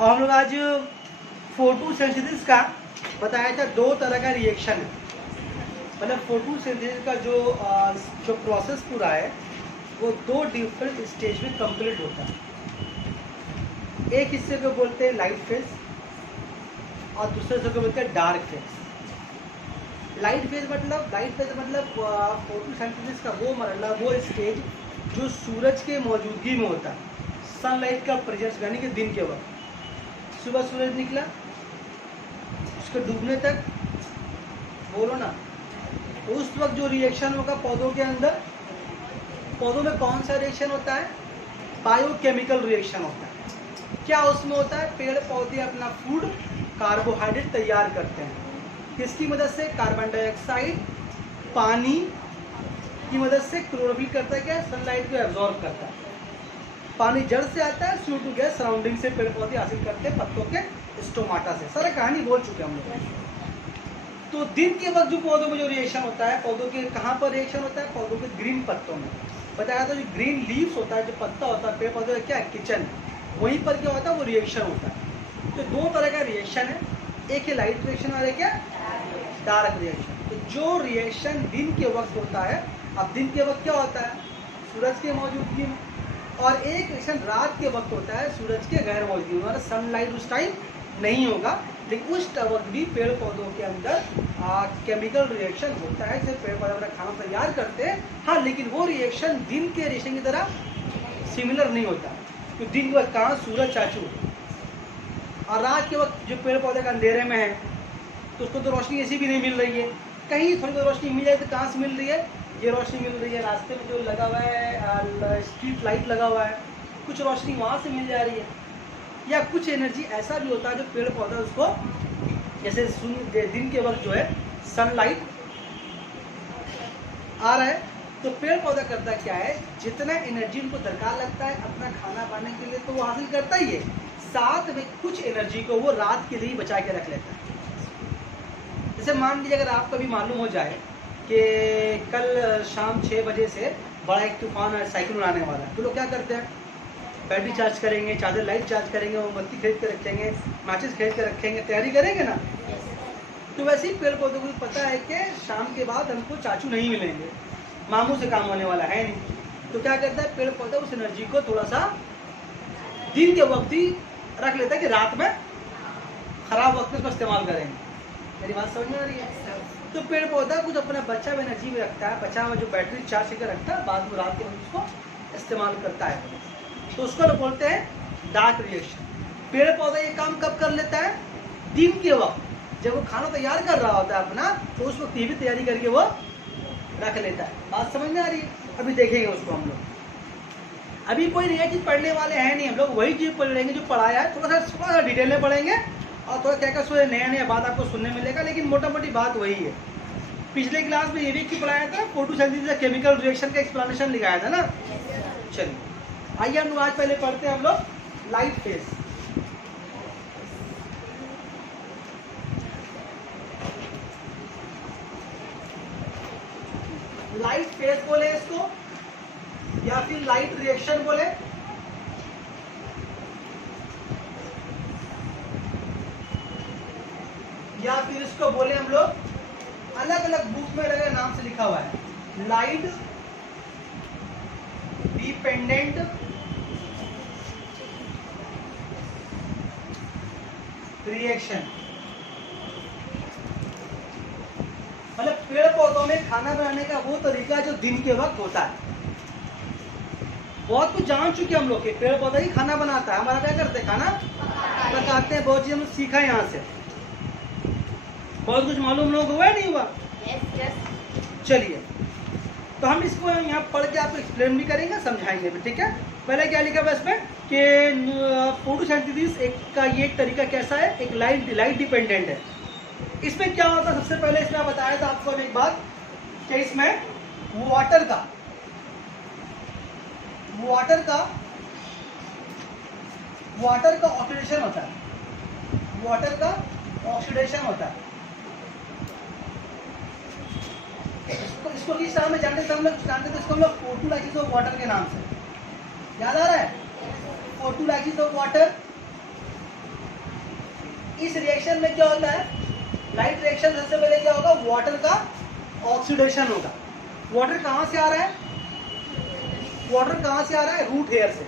और हम लोग आज फोटोसिंथेसिस का बताया था। दो तरह का रिएक्शन है, मतलब फोटोसिंथेसिस का जो प्रोसेस पूरा है वो दो डिफरेंट स्टेज में कंप्लीट होता है। एक हिस्से को बोलते हैं लाइट फेज और दूसरे हिस्से को बोलते हैं डार्क फेज। लाइट फेज मतलब फोटोसिंथेसिस का वो स्टेज जो सूरज के मौजूदगी में होता है, सनलाइट का प्रेजेंस, यानी कि दिन के वक्त सुबह सूरज निकला उसके डूबने तक, बोलो ना, तो उस वक्त जो रिएक्शन होगा पौधों के अंदर, पौधों में कौन सा रिएक्शन होता है? बायोकेमिकल रिएक्शन होता है। क्या उसमें होता है? पेड़ पौधे अपना फूड कार्बोहाइड्रेट तैयार करते हैं। किसकी मदद से? कार्बन डाइऑक्साइड, पानी की मदद से। क्लोरोफिल करता है क्या? सनलाइट को एब्जॉर्ब करता है। पानी जड़ से आता है, CO2 गैस सराउंडिंग से पेड़ पौधे हासिल करते हैं पत्तों के स्टोमाटा से। सारा कहानी बोल चुके हम लोग। तो दिन के वक्त जो पौधों में जो रिएक्शन होता है, पौधों के कहाँ पर रिएक्शन होता है? पौधों के ग्रीन पत्तों में। बताया था जो ग्रीन लीव्स होता है, जो पत्ता होता है पेड़ पौधे का, क्या है? किचन, वहीं पर क्या होता है? वो रिएक्शन होता है। तो दो तरह का रिएक्शन है, एक है लाइट रिएक्शन और एक है डार्क रिएक्शन। तो जो रिएक्शन दिन के वक्त होता है, अब दिन के वक्त क्या होता है? सूरज के मौजूदगी में। और एक रिएक्शन रात के वक्त होता है, सूरज के गैर मौजूदगी में, मतलब सनलाइट उस टाइम नहीं होगा, लेकिन उस वक्त भी पेड़ पौधों के अंदर केमिकल रिएक्शन होता है, जिससे पेड़ पौधे अपना खाना तैयार करते हैं। हाँ, लेकिन वो रिएक्शन दिन के रिएक्शन की तरह सिमिलर नहीं होता। तो दिन के वक्त कहाँ सूरज चाचू, और रात के वक्त जो पेड़ पौधे का अंधेरे में है तो उसको तो रोशनी ऐसी भी नहीं मिल रही है। कहीं थोड़ी बहुत रोशनी मिल जाए तो कहाँ से मिल रही है? ये रोशनी मिल रही है रास्ते में जो लगा हुआ है, स्ट्रीट लाइट लगा हुआ है, कुछ रोशनी वहाँ से मिल जा रही है। या कुछ एनर्जी ऐसा भी होता है जो पेड़ पौधा उसको, जैसे दिन के वक्त जो है सनलाइट आ रहा है, तो पेड़ पौधा करता क्या है? जितना एनर्जी उनको दरकार लगता है अपना खाना पाने के लिए तो वो हासिल करता ही है, साथ में कुछ एनर्जी को वो रात के लिए बचा के रख लेता है। जैसे मान लीजिए अगर आपको भी मालूम हो जाए कि कल शाम 6 बजे से बड़ा एक तूफान साइक्लोन आने वाला है, तो लोग क्या करते हैं? बैटरी चार्ज करेंगे, चार्जर लाइट चार्ज करेंगे, मोमबत्ती खरीद के रखेंगे, माचिस खरीद के रखेंगे, तैयारी करेंगे ना। तो वैसे ही पेड़ पौधों को पता है कि शाम के बाद हमको चाचू नहीं मिलेंगे, मामू से काम होने वाला है नहीं। तो क्या करता है पेड़ पौधा? उस एनर्जी को थोड़ा सा दिन के वक्त ही रख लेता है कि रात में खराब वक्त में उसको इस्तेमाल करेंगे। मेरी बात समझ में आ रही है? तो पेड़ पौधा कुछ अपना बचा हुआ एनर्जी में रखता है, बचा हुआ जो बैटरी चार्ज करके रखता है, बाद में रात के वक्त उसको इस्तेमाल करता है। तो उसको लोग बोलते हैं डार्क रिएक्शन। पेड़ पौधा ये काम कब कर लेता है? दिन के वक्त, जब वो खाना तैयार कर रहा होता है अपना, तो उस वक्त ये भी तैयारी करके वो रख लेता है। बात समझ में आ रही है? अभी देखेंगे उसको हम लोग। अभी कोई नया चीज़ पढ़ने वाले हैं नहीं, हम लोग वही चीज़ पढ़ लेंगे जो पढ़ाया है, थोड़ा सा डिटेल में पढ़ेंगे और थोड़ा क्या क्या नया बात आपको सुनने मिलेगा, लेकिन मोटा मोटी बात वही है। पिछले क्लास में ये भी क्यों पढ़ाया था? फोटोसिंथेसिस केमिकल रिएक्शन का एक्सप्लेनेशन लिखाया था ना। चलिए आइए हम लोग आज पहले पढ़ते हैं हम लोग लाइट फेज। लाइट फेज बोले इसको, या फिर लाइट रिएक्शन बोले, या फिर इसको बोले हम लोग, अलग अलग बुक में अलग नाम से लिखा हुआ है, लाइट डिपेंडेंट रिएक्शन। मतलब पेड़ पौधों में खाना बनाने का वो तरीका जो दिन के वक्त होता है। बहुत कुछ जान चुके हम लोग के, पेड़ पौधा ही खाना बनाता है, हमारा क्या करते हैं? खाना पकाते हैं। बहुत चीज हम सीखा है यहाँ से, बहुत कुछ मालूम लोगों को हुआ नहीं हुआ? चलिए तो हम इसको यहाँ पढ़ के आपको एक्सप्लेन भी करेंगे, समझाएंगे भी, ठीक है? पहले क्या लिखा हुआ इसमें कि फोटोसिंथेसिस का ये तरीका कैसा है? एक लाइट डिपेंडेंट है। इसमें क्या होता है? सबसे पहले इसमें बताया था आपको एक बात कि इसमें वाटर का ऑक्सीडेशन होता है, वाटर का ऑक्सीडेशन होता है। इसको किस नाम में जानते थे हम लोग? जानते थे इसको हम लोग फोटोलाइसिस ऑफ वाटर के नाम से। याद आ रहा है? फोटोलाइसिस ऑफ वाटर इस रिएक्शन में क्या होता है, लाइट रिएक्शन सबसे पहले क्या होगा, वाटर का ऑक्सीडेशन होगा। वाटर कहाँ से आ रहा है, वाटर कहाँ से आ रहा है, रूट हेयर से,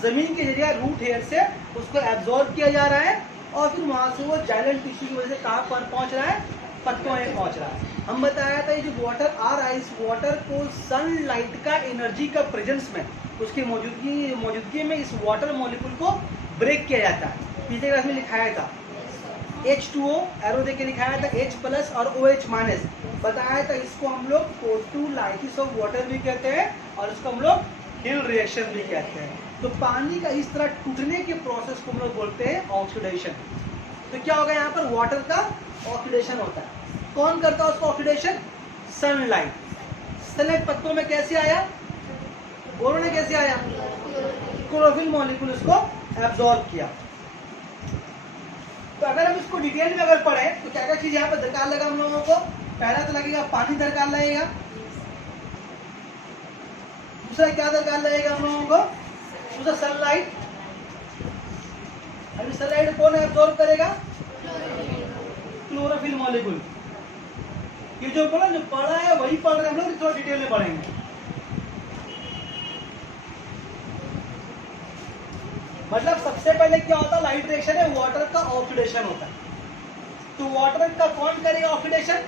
जमीन के जरिए रूट हेयर से उसको एब्जॉर्ब किया जा रहा है और फिर वहाँ से वो जाइलम टिश्यू की वजह से कहाँ पर पहुँच रहा है, पत्तों में पहुँच रहा है। हम बताया था ये जो वाटर आ रहा है, इस वाटर को सनलाइट का एनर्जी का प्रेजेंस में, उसकी मौजूदगी में इस वाटर मॉलिक्यूल को ब्रेक किया जाता है। पीछे क्लास में लिखाया था H2O एरो देके लिखाया था, H+ और OH-, बताया था इसको हम लोग फोटोलाइसिस ऑफ वाटर भी कहते हैं और इसको हम लोग हिल रिएक्शन भी कहते हैं। तो पानी का इस तरह टूटने के प्रोसेस को हम लोग बोलते हैं ऑक्सीडेशन। तो क्या होगा, यहाँ पर वाटर का ऑक्सीडेशन होता है। कौन करता है उसको ऑक्सीडेशन, सनलाइट। सनलाइट पत्तों में कैसे आया, बोलो ने कैसे आया, क्लोरोफिल मॉलिक्यूल उसको एब्जॉर्ब किया। तो अगर हम इसको डिटेल में अगर पढ़ें तो क्या क्या चीज यहाँ पर दरकार लगा हम लोगों को, पहला तो लगेगा पानी दरकार लगेगा, दूसरा क्या दरकार लगेगा हम लोगों को, दूसरा सनलाइट। अभी सनलाइट कौन एब्जॉर्ब करेगा, क्लोरोफिल मॉलिक्यूल। ये जो बोला जो पढ़ा है वही पढ़ रहे हम लोग, थोड़ा डिटेल में पढ़ेंगे। मतलब सबसे पहले क्या होता है, लाइट रिएक्शन है, वाटर का ऑक्सीडेशन होता है। तो वाटर का कौन करेगा ऑक्सीडेशन,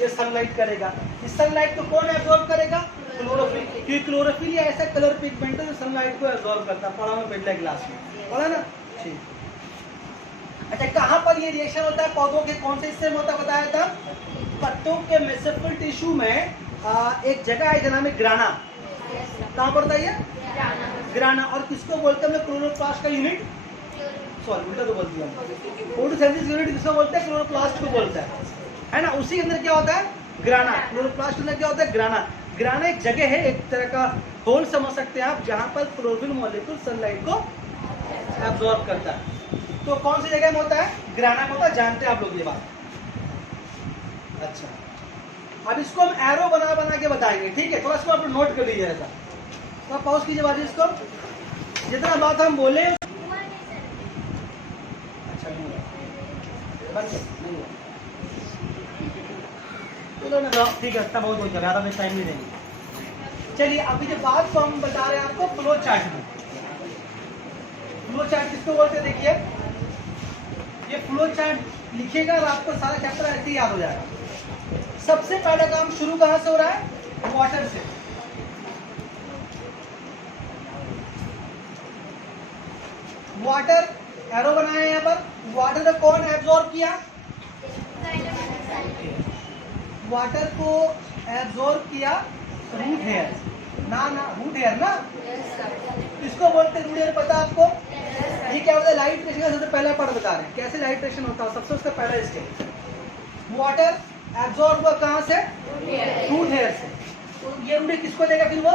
ये सनलाइट करेगा। इस सनलाइट को कौन एब्जॉर्ब करेगा, क्लोरोफिल। क्योंकि क्लोरोफिल ये ऐसा कलर पिगमेंट है जो सनलाइट को एब्जॉर्ब करता है, पढ़ा मैं पिछले क्लास में, पढ़ा ना, ठीक। अच्छा, कहाँ पर ये रिएक्शन होता है, पौधों के कौन से हिस्से में होता है, बताया था पत्तों के मेसेंचिमल टिश्यू में एक जगह है जिसका नाम है ग्राना। कहाँ पड़ता है ये, ग्राना। और किसको बोलते हैं, क्लोरोप्लास्ट का यूनिट, सॉरी उल्टा तो बोल दिया, फोटोसिंथेसिस यूनिट किसको बोलते हैं, क्लोरोप्लास्ट को बोलता है ना। उसी के अंदर क्या होता है, ग्राना। क्लोरोप्लास्ट के अंदर क्या होता है, ग्राना। ग्राना एक जगह है, एक तरह का होल समझ सकते हैं आप, जहां पर क्लोरोफिल मॉलिक्यूल सनलाइट को एब्जॉर्ब करता है। तो कौन सी जगह में होता है, ग्राना में होता है, जानते हैं आप लोग ये बात। अच्छा, अब इसको हम एरो बना बना के बताएंगे, ठीक है। थोड़ा इसको आप नोट कर लीजिए ऐसा, तो आप पॉज कीजिए बाजी इसको, जितना बात हम बोले। अच्छा नहीं हुआ, चलो ना, ठीक है, इतना बहुत ज़्यादा में टाइम नहीं देंगे। चलिए, अभी जो बात को हम बता रहे हैं आपको फ्लो चार्ट में। फ्लो चार्ट किसको बोलते हैं, देखिए ये फ्लो चार्ट लिखिएगा और आपको सारा चैप्टर ऐसे ही याद हो जाएगा। सबसे पहला काम शुरू कहाँ से हो रहा है, वाटर से। वाटर एरो बनाया यहाँ पर, वाटर को कौन एब्जॉर्ब किया, वाटर को एब्जॉर्ब किया रूट हेयर, ना रूट हेयर ना, इसको बोलते हैं रूट हेयर, पता आपको। ये क्या होता है, लाइट रिएक्शन सबसे पहला पार्ट बता रहे हैं कैसे लाइट रिएक्शन होता है। सबसे उसका पहला स्टेप, वाटर एब्जॉर्ब हुआ कहाँ से, रूट हेयर से। तो ये रूट हेयर किसको देगा, फिर वो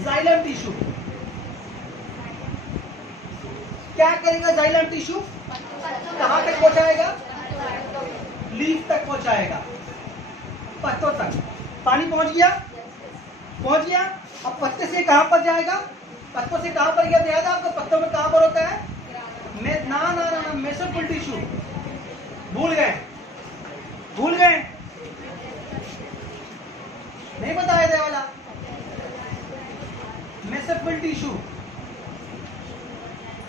जाइलम टिश्यू। क्या करेगा जाइलम टिश्यू, कहाँ तक पहुंचाएगा, लीफ तक पहुंचाएगा, पत्तों तक। पानी पहुंच गया, पहुंच गया। अब पत्ते से कहां पर जाएगा, पत्तों से कहां पर गया, याद है आपको, पत्तों में कहां पर होता है, ना मेसेंचिमल टिश्यू। भूल गए, भूल गए, नहीं बताया था वाला मेसेंचिमल टिश्यू।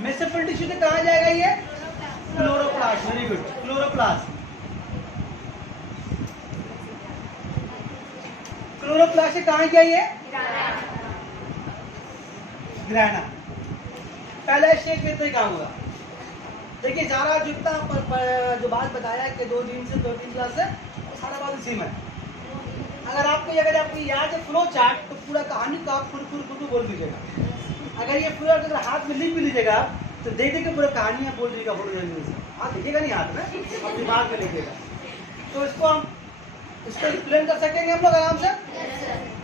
मेसेंचिमल टिश्यू से कहां जाएगा ये, chloroplast. Very good, chloroplast. Chloroplast से कहां गया ये, ग्राना। पहला स्टेज में तो ही काम होगा। देखिए सारा जितना जो बात बताया कि 2 दिन से 2-3 क्लास से सारा बात इसी में। अगर आपको याद है फ्लो चार्ट, तो पूरा कहानी को आप खुद बोल दीजिएगा। अगर ये पूरा अगर हाथ में लिख भी लीजिएगा तो देख देख के पूरा कहानी आप बोल दीजिएगा, हाथ लिखिएगा नहीं, हाथ में आप दिमाग में लिखिएगा। तो इसको एक्सप्लेन कर सकेंगे हम लोग आराम से।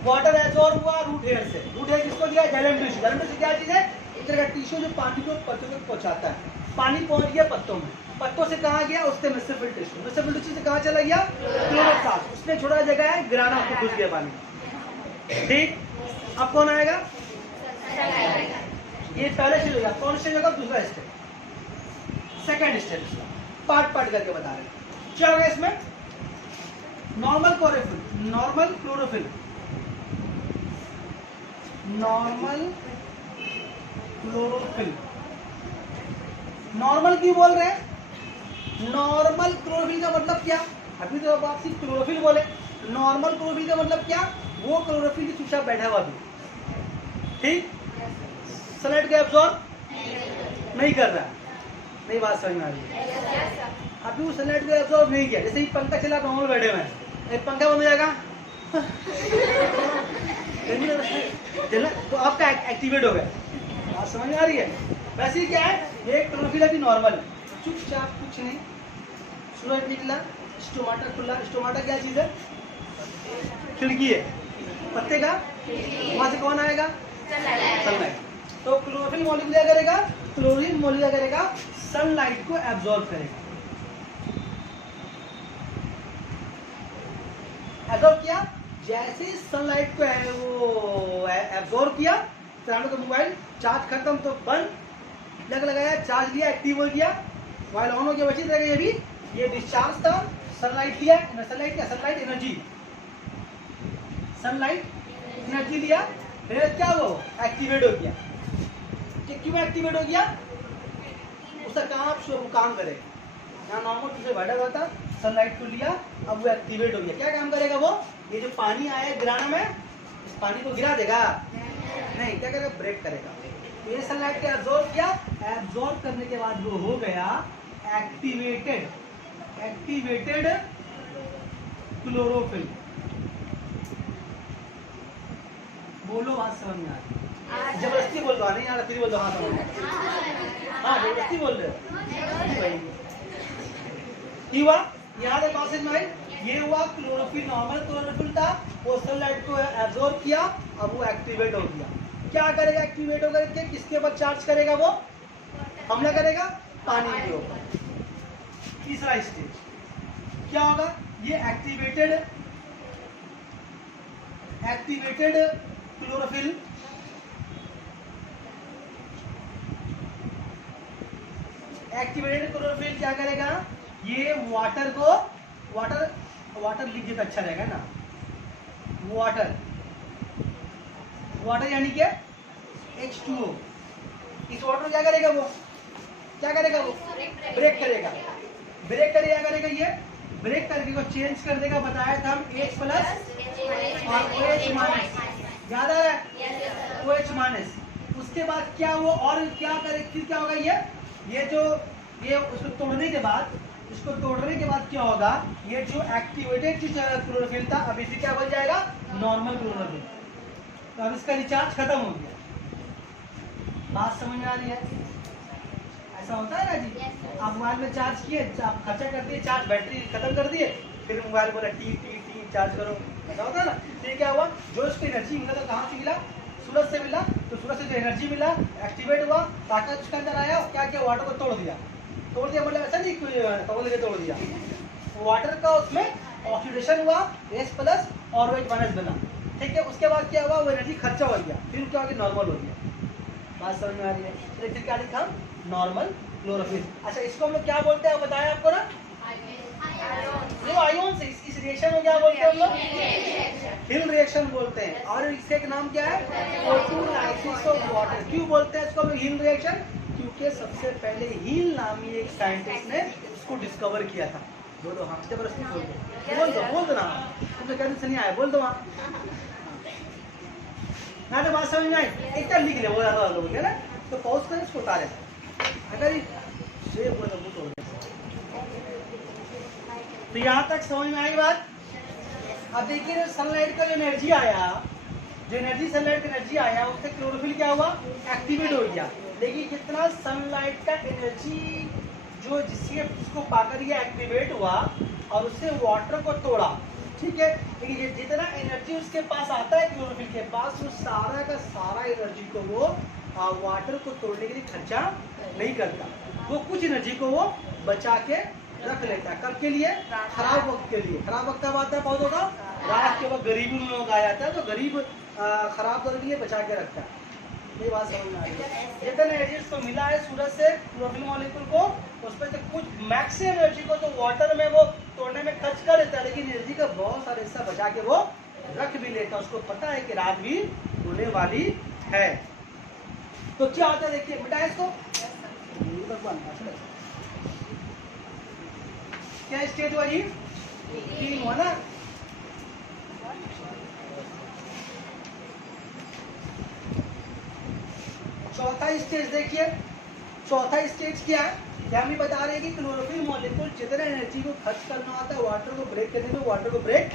वाटर एब्जॉर्ब हुआ रूट हेयर से, रूट हेयर किसको दिया, जाइलम टिश्यू। जाइलम टिश्यू क्या चीज है, एक तरह का टिश्यू जो पानी को पत्तों तक पहुंचाता है। पानी पहुंच गया पत्तों में, पत्तों से कहाँ गया, उससे मेसेंचिमल टिश्यू, मेसेंचिमल टिश्यू से कहाँ चला गया, क्लोरोप्लास्ट। उसमें छोटा जगह है ग्राना, को घुस गया पानी। ठीक, अब कौन आएगा, ये पहले स्टेज होगा। कौन स्टेज होगा, दूसरा स्टेज। सेकेंड स्टेप इसका पार्ट पार्ट करके बता रहे हैं। क्या होगा इसमें? Normal chlorophyll, normal chlorophyll, normal chlorophyll. Normal क्यों बोल रहे हैं? नॉर्मल क्लोरोफिल का मतलब क्या? अभी तो आप सिर्फ क्लोरोफिल बोले, नॉर्मल क्लोरोफिल का मतलब क्या? वो क्लोरोफिल की चुपचाप बैठा हुआ भी, ठीक, सनलाइट को एब्जॉर्ब नहीं कर रहा। नहीं बात समझ में आ रही है? अभी वो सनलाइट को एब्जॉर्ब नहीं किया। जैसे ही पंखा चला, नॉर्मल बैठे हुए हैं, एक पंखा बंद हो जाएगा तो आपका एक्टिवेट हो गया। बात समझ में आ रही है? वैसे ही क्या है, ये क्लोरोफिल अभी नॉर्मल है, चुपचाप कुछ नहीं, सूरज निकला, स्टोमाटा खुला। स्टोमाटा क्या चीज है? खिड़की है पत्ते का, वहां से कौन आएगा? सनलाइट। तो क्लोरोफिल मॉलिक्यूल क्या करेगा? क्लोरीन मॉलिक्यूल क्या करेगा? सनलाइट को एब्जॉर्ब करेगा। एब्जॉर्ब किया, जैसे ही सनलाइट को वो एब्जॉर्ब किया, तो मोबाइल चार्ज खत्म तो बंद, प्लग लगाया, चार्ज लिया, एक्टिव हो गया, मोबाइल ऑन हो गया, बची रहेगा। ये भी ये डिस्चार्ज था, सनलाइट लिया, सनलाइट क्या? सनलाइट एनर्जी, सनलाइट एनर्जी लिया, फिर क्या हुआ? एक्टिवेट हो गया। क्यों एक्टिवेट हो गया? उसका काम करेगा। यहाँ नॉर्मल तुझे बैठा हुआ था, सनलाइट को लिया, अब वो एक्टिवेट हो गया। क्या काम करेगा वो? ये जो पानी आया ग्राउंड में, इस पानी को गिरा देगा? नहीं, क्या करेगा? ब्रेक करेगा। तो ये सनलाइट को एब्जॉर्ब किया, एब्जॉर्ब करने के बाद वो हो गया एक्टिवेटेड, एक्टिवेटेड क्लोरोफिल। बोलो, बात समझ में आ रही? जबरदस्ती बोल रहा नहीं यार, फिर बोल दो हाँ समझ में। हाँ जबरदस्ती बोल रहे हो। हुआ यहाँ तक बात समझ में आई? ये हुआ क्लोरोफिल, नॉर्मल क्लोरोफिल था, वो सनलाइट को एब्जॉर्ब किया, अब वो एक्टिवेट हो गया। क्या करेगा? एक्टिवेट होकर के किसके ऊपर चार्ज करेगा? वो हमला करेगा पानी के ऊपर। तीसरा स्टेज क्या होगा? ये एक्टिवेटेड क्लोरोफिल क्या करेगा? ये वाटर को, वाटर लिख देता अच्छा रहेगा ना, वाटर यानी कि H2O। इस वाटर को क्या करेगा? वो क्या करेगा? वो ब्रेक करेगा। ब्रेक करेगा, क्या करेगा? ये ब्रेक करके को चेंज कर देगा। बताया था हम H प्लस और OH माइनस, याद आ रहा है? OH minus. उसके बाद क्या हुआ? और क्या करे? फिर क्या होगा? ये जो ये उसको तोड़ने के बाद, इसको तोड़ने के बाद क्या होगा? ये जो एक्टिवेटेड क्लोरोफिल था, अब इसे क्या बन जाएगा? Normal chlorophyll. तो अब इसका रिचार्ज खत्म हो गया। बात समझ में आ रही है? ऐसा होता है ना जी? आप मोबाइल में चार्ज किए, आप खर्चा कर दिए, चार्ज बैटरी खत्म कर दिए, फिर मोबाइल बोला टी चार्ज करो, ऐसा होता है ना? तो क्या हुआ? जो इसको एनर्जी मिला था, कहाँ से मिला? सूरज से मिला। तो सूरज से जो एनर्जी मिला, एक्टिवेट हुआ, ताकत उसके अंदर आया, क्या किया? वाटर को तोड़ दिया। मतलब ऐसा नहीं तोड़ दिया, वाटर का उसमें ऑक्सीडेशन हुआ, H प्लस और OH माइनस बना, ठीक है। उसके बाद क्या हुआ? वो एनर्जी खर्चा हो गया, फिर क्या हो गया? नॉर्मल हो गया। बात समझ में आ रही है? तो फिर क्या लिखा? Normal chlorophyll. अच्छा, इसको हम लोग क्या बोलते हैं? बताया आपको ना, आयोन से इस रिएक्शन में क्या बोलते हैं हम लोग? हिल रिएक्शन बोलते हैं। और इसका एक नाम क्या है? Photolysis of water. क्यों बोलते हैं इसको हिल रिएक्शन? क्योंकि सबसे पहले हिल नामी एक साइंटिस्ट ने इसको डिस्कवर किया था। बोलो हाँ, जबरदस्ती बोल दो ना, तुम तो कहते नहीं आया, बोल दो हाँ। ना तो बात समझ में आई? एक लिख ले, वो ज्यादा लोग है ना, तो पॉज कर इसको उतारे। अगर तो यहाँ तक समझ में आई बात? अब देखिए, सनलाइट का जो एनर्जी आया, सनलाइट का एनर्जी आया, उससे क्लोरोफिल क्या हुआ? एक्टिवेट हो गया। लेकिन जितना सनलाइट का एनर्जी जो जिसको पाकर ये एक्टिवेट हुआ और उससे वाटर को तोड़ा, ठीक है, लेकिन जितना एनर्जी उसके पास आता है क्लोरोफिल के पास, वो सारा का सारा एनर्जी को वो वाटर को तोड़ने के लिए खर्चा नहीं करता। वो कुछ एनर्जी को वो बचा के रख लेता है। कब के लिए? खराब वक्त के लिए। खराब वक्त कब आता है पौधों का? रात के वक्त गरीबी में लोग आ जाता है, तो गरीब खराब दौर के लिए बचा के रखता है। ये बात समझ में आ रही है? जितना एनर्जी उसको मिला है सूरज से क्लोरोफिल मॉलिक्यूल को, उसमें से कुछ मैक्सिमम एनर्जी को तो वाटर में वो तोड़ने में खर्च कर देता है, लेकिन एनर्जी का बहुत सारा हिस्सा बचा के वो रख भी लेता है। उसको पता है कि रात भी होने वाली है। तो क्या होता है देखिए, मिटाए इसको। क्या स्टेज हुआ जी? 3 हुआ ना। चौथा स्टेज देखिए, चौथा स्टेज क्या है? क्या हम बता रहे हैं कि क्लोरोफिल मॉलिक्यूल जितना एनर्जी को खर्च करना होता है वाटर को ब्रेक करने में, वाटर को ब्रेक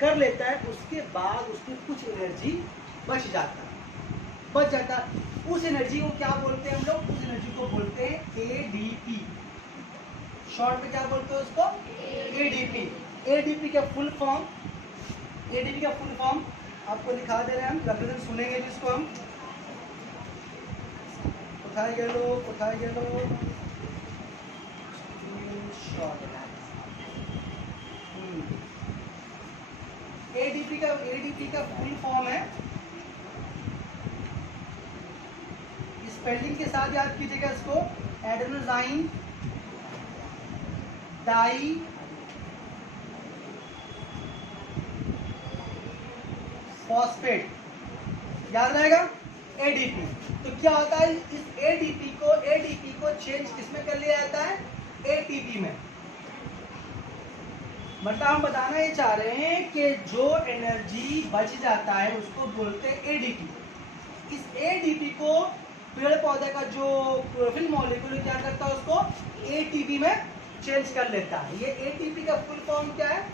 कर लेता है। उसके बाद उसमें कुछ एनर्जी बच जाता है। उस एनर्जी को क्या बोलते हैं हम लोग? उस एनर्जी को बोलते हैं एडीपी। शॉर्ट में क्या बोलते हैं उसको? एडीपी। एडीपी का फुल फॉर्म, एडीपी का फुल फॉर्म आपको दिखा दे रहे हैं हम, रेफरेंस सुनेंगे जिसको हम। उठाए गए लोग एडीपी का फुल फॉर्म है, स्पेलिंग के साथ याद कीजिएगा इसको, एडेनोसाइन डाई फॉस्फेट, याद रहेगा एडीपी। तो क्या होता है, इस एडीपी को चेंज किसमें कर लिया जाता है? एटीपी में। मतलब हम बताना ये चाह रहे हैं कि जो एनर्जी बच जाता है उसको बोलते हैं एडीपी। इस एडीपी को पेड़ पौधे का जो क्लोरोफिल मॉलिक्यूल क्या करता है, उसको एटीपी में चेंज कर लेता है। ये एटीपी का फुल फॉर्म क्या है?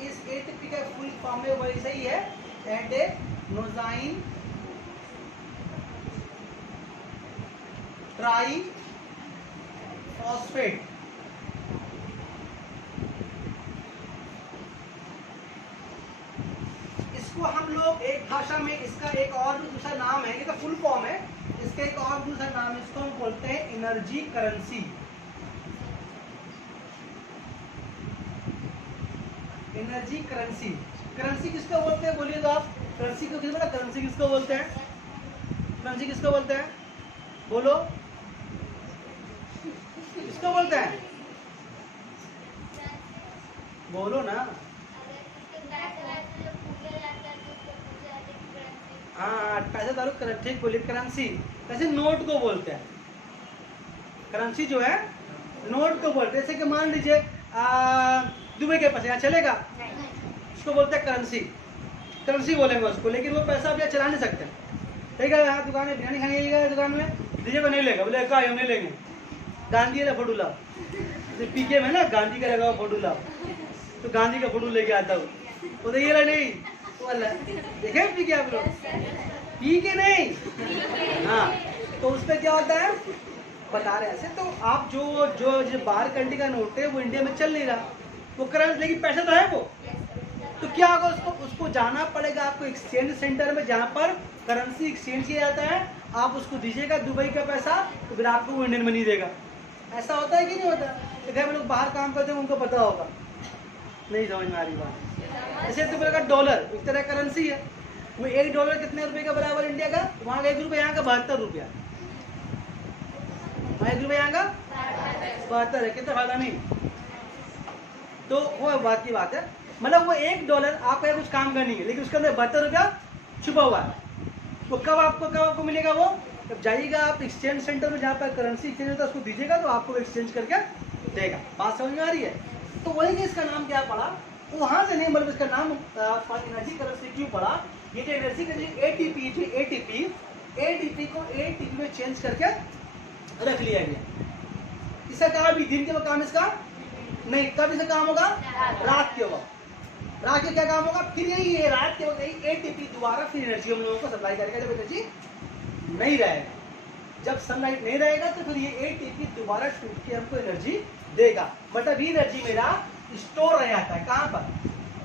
इस एटीपी का फुल फॉर्म में वही सही है, एडेनोसाइन ट्राई फॉस्फेट। इसको हम लोग एक भाषा में, इसका एक और दूसरा नाम है, ये तो फुल फॉर्म है, इसका एक और दूसरा नाम है, इसको हम बोलते हैं energy currency. Energy currency. Currency किसको बोलते हैं बोलिए तो आप? करेंसी को किसको, करेंसी किसको बोलते हैं? करेंसी किसको बोलते हैं? बोलो, किसको बोलते हैं? बोलो ना। हाँ, पैसा दारू ठीक बोलिए, करेंसी। वैसे नोट को बोलते हैं, करेंसी जो है नोट को बोलते हैं। जैसे कि मान लीजिए दुबई के पैसे यहाँ चलेगा, उसको बोलते हैं करेंसी, करेंसी बोलेंगे उसको। लेकिन वो पैसा आप यहाँ चला नहीं सकते। ठीक है, यहाँ दुकान में बिरयानी खाने जाइएगा, दुकान में दीजिए को नहीं लेगा, बोले का हम नहीं लेंगे, गांधी का फोटो लाओ, पीके में ना गांधी का लगा फोटो लाओ, तो गांधी का फोटो लेके आता हूँ, वो तो ये नहीं देखे पीके आप लोग, पीके नहीं। हाँ, तो उस पर क्या होता है बता रहे ऐसे। तो आप जो बाहर कंट्री का नोट है वो इंडिया में चल नहीं रहा, वो करंट, लेकिन पैसा तो है वो। तो क्या होगा, उसको जाना पड़ेगा आपको एक्सचेंज सेंटर में, जहाँ पर करेंसी एक्सचेंज किया जाता है। आप उसको दीजिएगा दुबई का पैसा, तो फिर आपको वो इंडियन मनी देगा। ऐसा होता है कि नहीं होता? तो घर में लोग बाहर काम करते हैं, उनको पता होगा। नहीं समझ में आ रही बात? ऐसे तो बोलेगा डॉलर एक तरह करेंसी है, वो $1 कितने रुपए का बराबर इंडिया का? वहाँ का 1 रुपया, यहाँ का 72 रुपया। वहाँ 1 रुपया, यहाँ का 72 है, कितना फायदा नहीं। तो वो बात की बात है, मतलब वो $1 आपका कुछ काम का नहीं है, लेकिन उसके अंदर 72 रुपया छुपा हुआ है। तो कब आपको मिलेगा वो? जब जाइएगा आप एक्सचेंज सेंटर में, जहाँ पर करेंसी एक्सचेंज होता है, उसको दीजिएगा तो आपको एक्सचेंज करके देगा। बात समझ में आ रही है? तो वही इसका नाम क्या पड़ा, वहाँ से नहीं, मतलब इसका नाम एनर्जी करेंसी क्यों पड़ा? ये जो एनर्जी करेंसी एटीपी को एटीपी में चेंज करके रख लिया गया। इसका काम भी दिन के वो काम इसका नहीं, कब इसका काम होगा? रात के वक्त। रात के क्या काम होगा? फिर यही है, रात के वक्त यही एटीपी दोबारा फिर एनर्जी हम लोगों को सप्लाई करेगा। जब एनर्जी नहीं रहेगा, जब सनलाइट नहीं रहेगा, तो फिर ये एटीपी दोबारा टूट के हमको एनर्जी देगा। मतलब ये एनर्जी मेरा स्टोर रह जाता है कहाँ पर?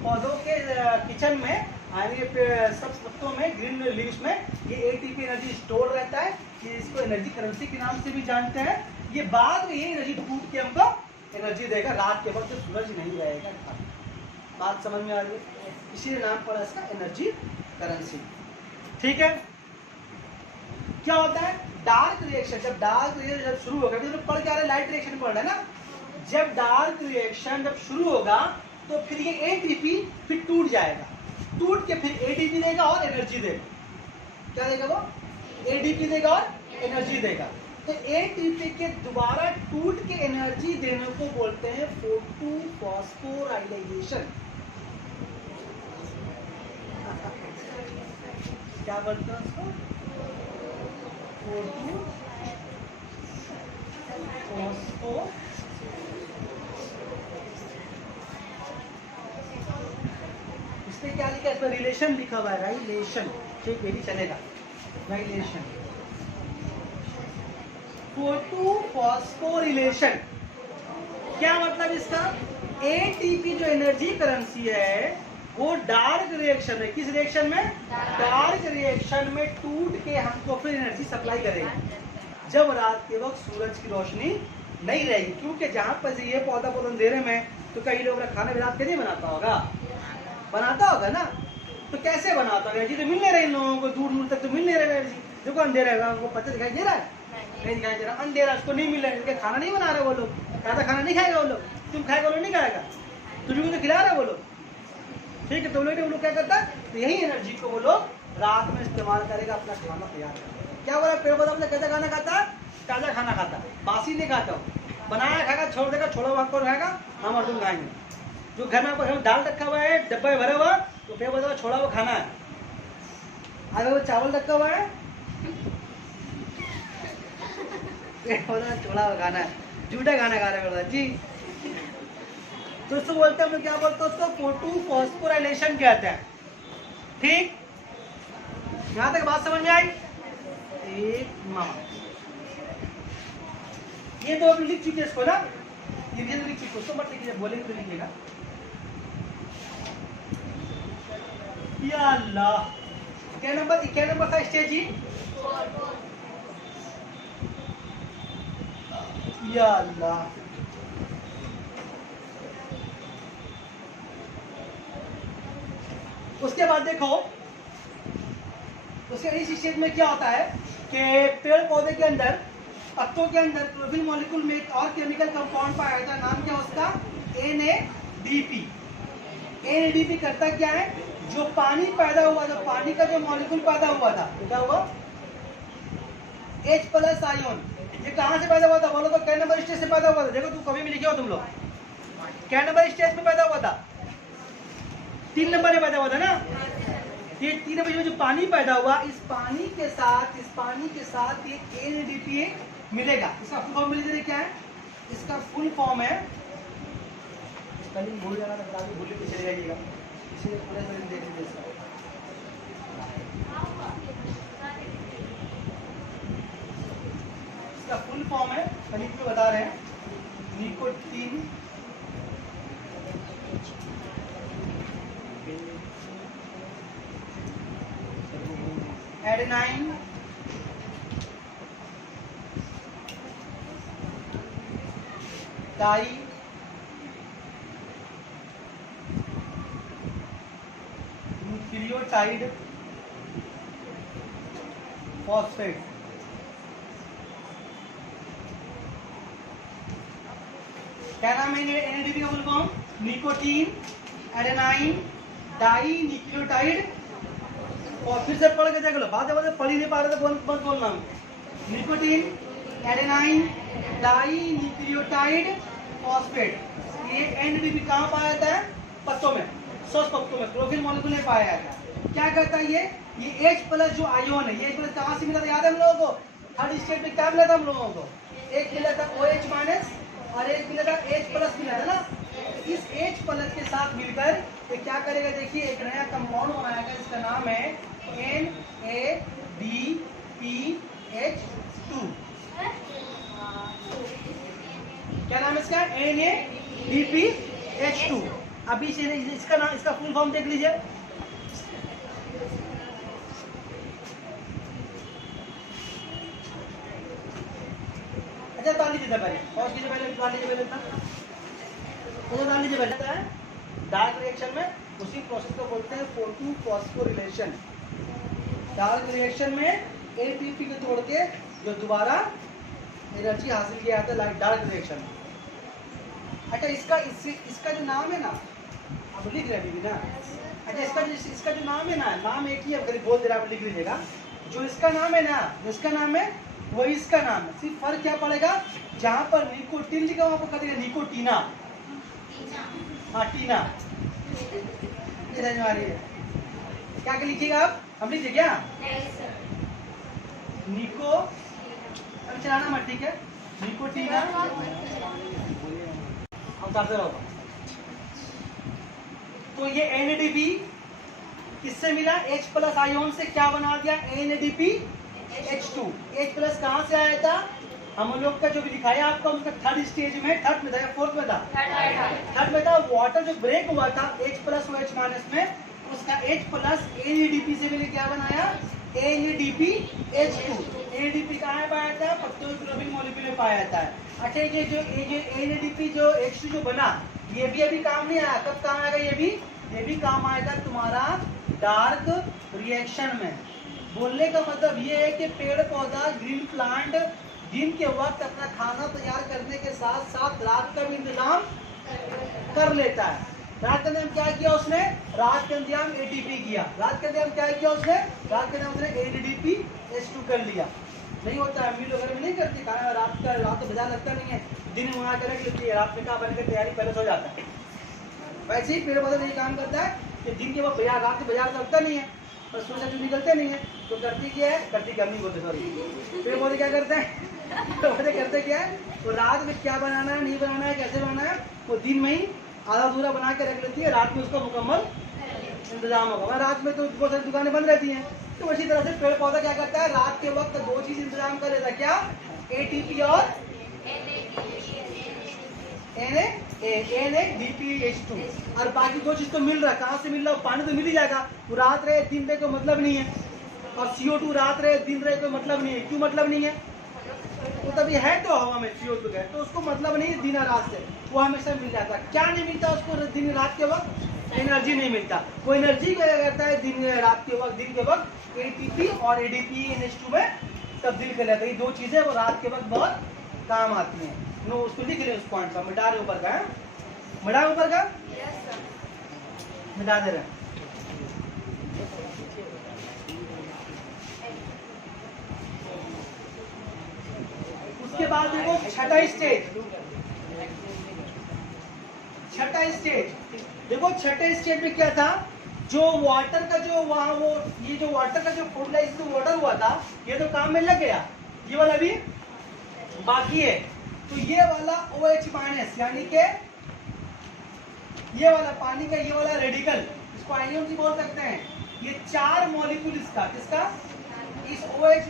पौधों के किचन में, सब पत्तों में, ग्रीन लीव्स में ये एटीपी एनर्जी स्टोर रहता है। ये इसको एनर्जी करेंसी के नाम से भी जानते हैं। ये बाद में ये एनर्जी टूट के हमको एनर्जी देगा रात के वक्त, सूरज नहीं रहेगा। बात समझ में आ रही है? इसी नाम पड़ा इसका एनर्जी करेंसी। ठीक है, क्या होता है डार्क रिएक्शन, जब डार्क रिएक्शन जब शुरू होगा, तो पढ़ क्या रहे, लाइट रिएक्शन पढ़ रहे हैं ना, जब डार्क रिएक्शन जब शुरू होगा तो फिर ये एटीपी फिर टूट जाएगा, टूट के फिर एटीपी देगा और एनर्जी देगा। क्या देगा वो? एटीपी देगा और एनर्जी देगा। तो एटीपी के दोबारा टूट के एनर्जी देने को बोलते हैं फोटोफॉस्फोराइलेशन। क्या बोलते हैं उसको? फोटोफॉस्फो इसमें क्या लिखा है? इसमें रिलेशन लिखा हुआ है, राइलेशन। ठीक, ये भी चलेगा, राइलेशन। फोटोफॉस्फोरिलेशन क्या मतलब इसका? एटीपी जो एनर्जी करेंसी है वो डार्क रिएक्शन में, किस रिएक्शन में? डार्क रिएक्शन में टूट के हमको फिर एनर्जी सप्लाई करेगी जब रात के वक्त सूरज की रोशनी नहीं रहेगी। क्योंकि जहां पर ये पौधा अंधेरे में, तो कई लोग खाना भी रात के नहीं बनाता होगा, बनाता होगा ना, तो कैसे बनाता होगा? एनर्जी तो मिल नहीं रही इन लोगों को, दूर दूर तक तो मिल नहीं रही एनर्जी। देखो अंधेरा है, वो पता दिखाई दे रहा है? नहीं दिखाई दे रहा, अंधेरा, उसको नहीं मिल रहा है, खाना नहीं बना रहे वो लोग, ज्यादा खाना नहीं खाएगा वो लोग, तुम खाएगा वो लोग नहीं खाएगा, तुझको तो खिला रहे वो लोग। ठीक है, तो वो लोग क्या करता है? तो यही एनर्जी को वो लोग रात में इस्तेमाल करेगा अपना खाना तैयार करेगा। क्या बोला? पेड़ पौधा अपना कैसा खाना खाता है? ताजा खाना खाता है, बासी नहीं खाता हूँ, बनाया खाएगा, छोड़ देगा, छोड़ा हुआ खाएगा, हम और तुम खाएंगे। जो घर में आपको दाल रखा हुआ है, डब्बा में भरा हुआ, तो पेड़ पौधा छोड़ा हुआ खाना है। अगर वो चावल रखा हुआ है, पेड़ पौधा छोड़ा हुआ खाना है, झूठा खाना खा रहे हैं जी। तो उसको बोलते हैं, हम लोग क्या बोलते हैं उसको? फोटोफॉस्फोराइलेशन कहते हैं। ठीक, यहां तक बात समझ में आई? एक मामा ये तो अभी लिख चुके इसको ना, ये भी लिख चुके, उसको मत लिखिए, बोलेंगे तो लिखिएगा। या अल्लाह, क्या नंबर था स्टेज जी? या अल्लाह, उसके बाद देखो, उसके इस स्टेज में क्या होता है कि पेड़ पौधे के अंदर, पत्तों के अंदर क्लोरोफिल मॉलिक्यूल में एक और केमिकल कंपाउंड पाया जाता है, नाम क्या उसका? NADP। NADP करता क्या है? जो पानी पैदा हुआ, जो पानी का जो मॉलिक्यूल पैदा हुआ था, क्या हुआ? H+ ion. ये कहां से पैदा हुआ था बोलो तो? क्या नंबर स्टेज से पैदा हुआ था? देखो तुम कभी भी लिखे हो तुम लोग, क्या नंबर स्टेज में पैदा हुआ था? 3 नंबर में पैदा हुआ था ना। ये 3 नंबर में जो पानी पैदा हुआ, इस पानी के साथ ये NADP मिलेगा। इसका फुल फॉर्म मिल क्या है? इसका फुल फॉर्म है, स्पेलिंग भूल जाना तो भूल के चले जाइएगा, इसलिए पूरा स्पेलिंग देख लीजिए इसका। इसका फुल फॉर्म है, लिख के बता रहे हैं, nicotine adenine di nucleotide phosphate. क्या नाम है NADP का full form? Nicotine adenine di nucleotide. और फिर से पढ़ के देख लो, बात पढ़ ही नहीं पा रहे तो मत बोलना। Nicotine adenine di nucleotide phosphate. ये NADP कहाँ पाया जाता है? पत्तों में, स्वस्थ पत्तों में, क्लोरोफिल मॉलिक्यूल में पाया जाता है। क्या करता है ये H+ जो आयोन है, ये H+ कहाँ से मिला था याद है हम लोगों को? थर्ड स्टेज में क्या मिला था हम लोगों को? एक मिला था OH- और एक मिला था H+ मिला था ना। इस H+ के साथ मिलकर ये क्या करेगा? देखिए एक नया कंपाउंड बनाएगा, इसका नाम है NADPH2। क्या नाम है इसका? NADPH2। अभी इसका नाम, इसका फुल फॉर्म देख लीजिए। अच्छा डाल लीजिए पहले, और कीजिए पहले, डाल लीजिए पहले, तो डाल लीजिए पहले। डार्क रिएक्शन में उसी प्रोसेस को बोलते हैं फोटोफॉस्फोरिलेशन। डार्क रिएक्शन में एटीपी को तोड़ के जो दोबारा एनर्जी हासिल किया जाता है लाइक डार्क रिएक्शन में। अच्छा इसका जो नाम है ना, आप लिख रहे हैं ना। अच्छा इसका जो नाम है ना, नाम एक ही है, बोल दे रहा, आप लिख लीजिएगा। जो इसका नाम है ना, जिसका नाम है वही इसका नाम है, सिर्फ फर्क क्या पड़ेगा, जहाँ पर निकोटीन लिखा वहाँ पर कर देगा निकोटीना। हाँ टीना, ये समझ में आ रही है क्या लिखिएगा आप, हम लिखिए क्या निको, अब चलाना मत, ठीक है, निकोटीना। हम करते रहो। तो ये NADP किससे मिला, H+ आयोन से क्या बना दिया, NADPH2। H+ कहाँ से आया था, हम लोग का जो भी दिखाया आपको, उसका थर्ड स्टेज में, थर्ड में था या फोर्थ में था, थर्ड में था। वाटर जो ब्रेक हुआ था H+OH- में, उसका H+ NADP से मिले क्या बनाया, NADPH2। NADP कहाँ पाया था, पत्तों के क्लोरोफिल मॉलिक्यूल में पाया जाता है। अच्छा ये जो NADP जो H2 जो बना, ये भी अभी काम नहीं आया, कब काम आएगा, ये भी काम आएगा तुम्हारा डार्क रिएक्शन में। बोलने का मतलब ये है कि पेड़ पौधा, ग्रीन प्लांट दिन के वक्त अपना खाना तैयार करने के साथ साथ रात का भी इंतजाम कर लेता है। रात के अंदर क्या किया उसने, रात के अंदर ATP किया, रात के अंदर क्या किया उसने, रात के अंदर उसने NADPH2 कर लिया। नहीं होता है, मिल वगैरह में नहीं करती, खाना रात को बाजार लगता नहीं है, दिन में वहाँ कर लेती है, रात में कहाँ बनकर तैयारी पहले सो जाता है। वैसे ही पेड़ पौधा नहीं काम करता है कि दिन के वक्त बाजार, रात को बाजार लगता नहीं है, और सूरज जो निकलते नहीं है, तो करती क्या है, करती गर्मी बोलते, सॉरी, पेड़ पौधे क्या करते हैं, पेड़ पौधे करते क्या है, वो रात में क्या बनाना है, नहीं बनाना है, कैसे बनाना है, वो दिन में ही आधा अधूरा बना के रख लेती है, रात में उसका मुकम्मल इंतजाम होगा। रात में तो बहुत सारी दुकानें बंद रहती हैं, तो उसी तरह से पेड़ पौधा क्या करता है, रात के वक्त दो चीज इंतजाम कर लेता है, क्या, ATP और NADPH2, और बाकी दो चीज तो मिल रहा है, कहाँ से मिल रहा है, पानी तो मिल ही जाएगा, वो रात रहे दिन रहे कोई मतलब नहीं है, और CO2 रात रहे दिन रहे कोई मतलब नहीं है। क्यों मतलब नहीं है, वो तभी है तो हवा में CO2 है, तो उसको मतलब नहीं है दिन और रात से, वो हमेशा मिल जाता है। क्या नहीं मिलता उसको दिन रात के वक्त, एनर्जी नहीं मिलता। वो एनर्जी क्या करता है, दिन रात के वक्त, दिन के वक्त ATP और ADPNH2 में तब्दील कर लेता है। ये दो चीजें वो रात के वक्त बहुत काम आती हैं। नो उसको लिख ले, उस पॉइंट का मिटा रहे, ऊपर का है, मिटा ऊपर का, मिटा दे रहे हैं। उसके बाद देखो छठा स्टेज, देखो छठे स्टेज में क्या था, जो वाटर का जो वहां वो ये जो वाटर का जो फर्टिलाइजर जो वाटर हुआ था, ये तो काम में लग गया, ये वाला भी बाकी है। तो ये वाला OH- यानी कि ये वाला पानी का ये वाला रेडिकल, इसको आयनियन भी बोल सकते हैं, ये 4 मॉलिक्यूल इसका, किसका, इस OH-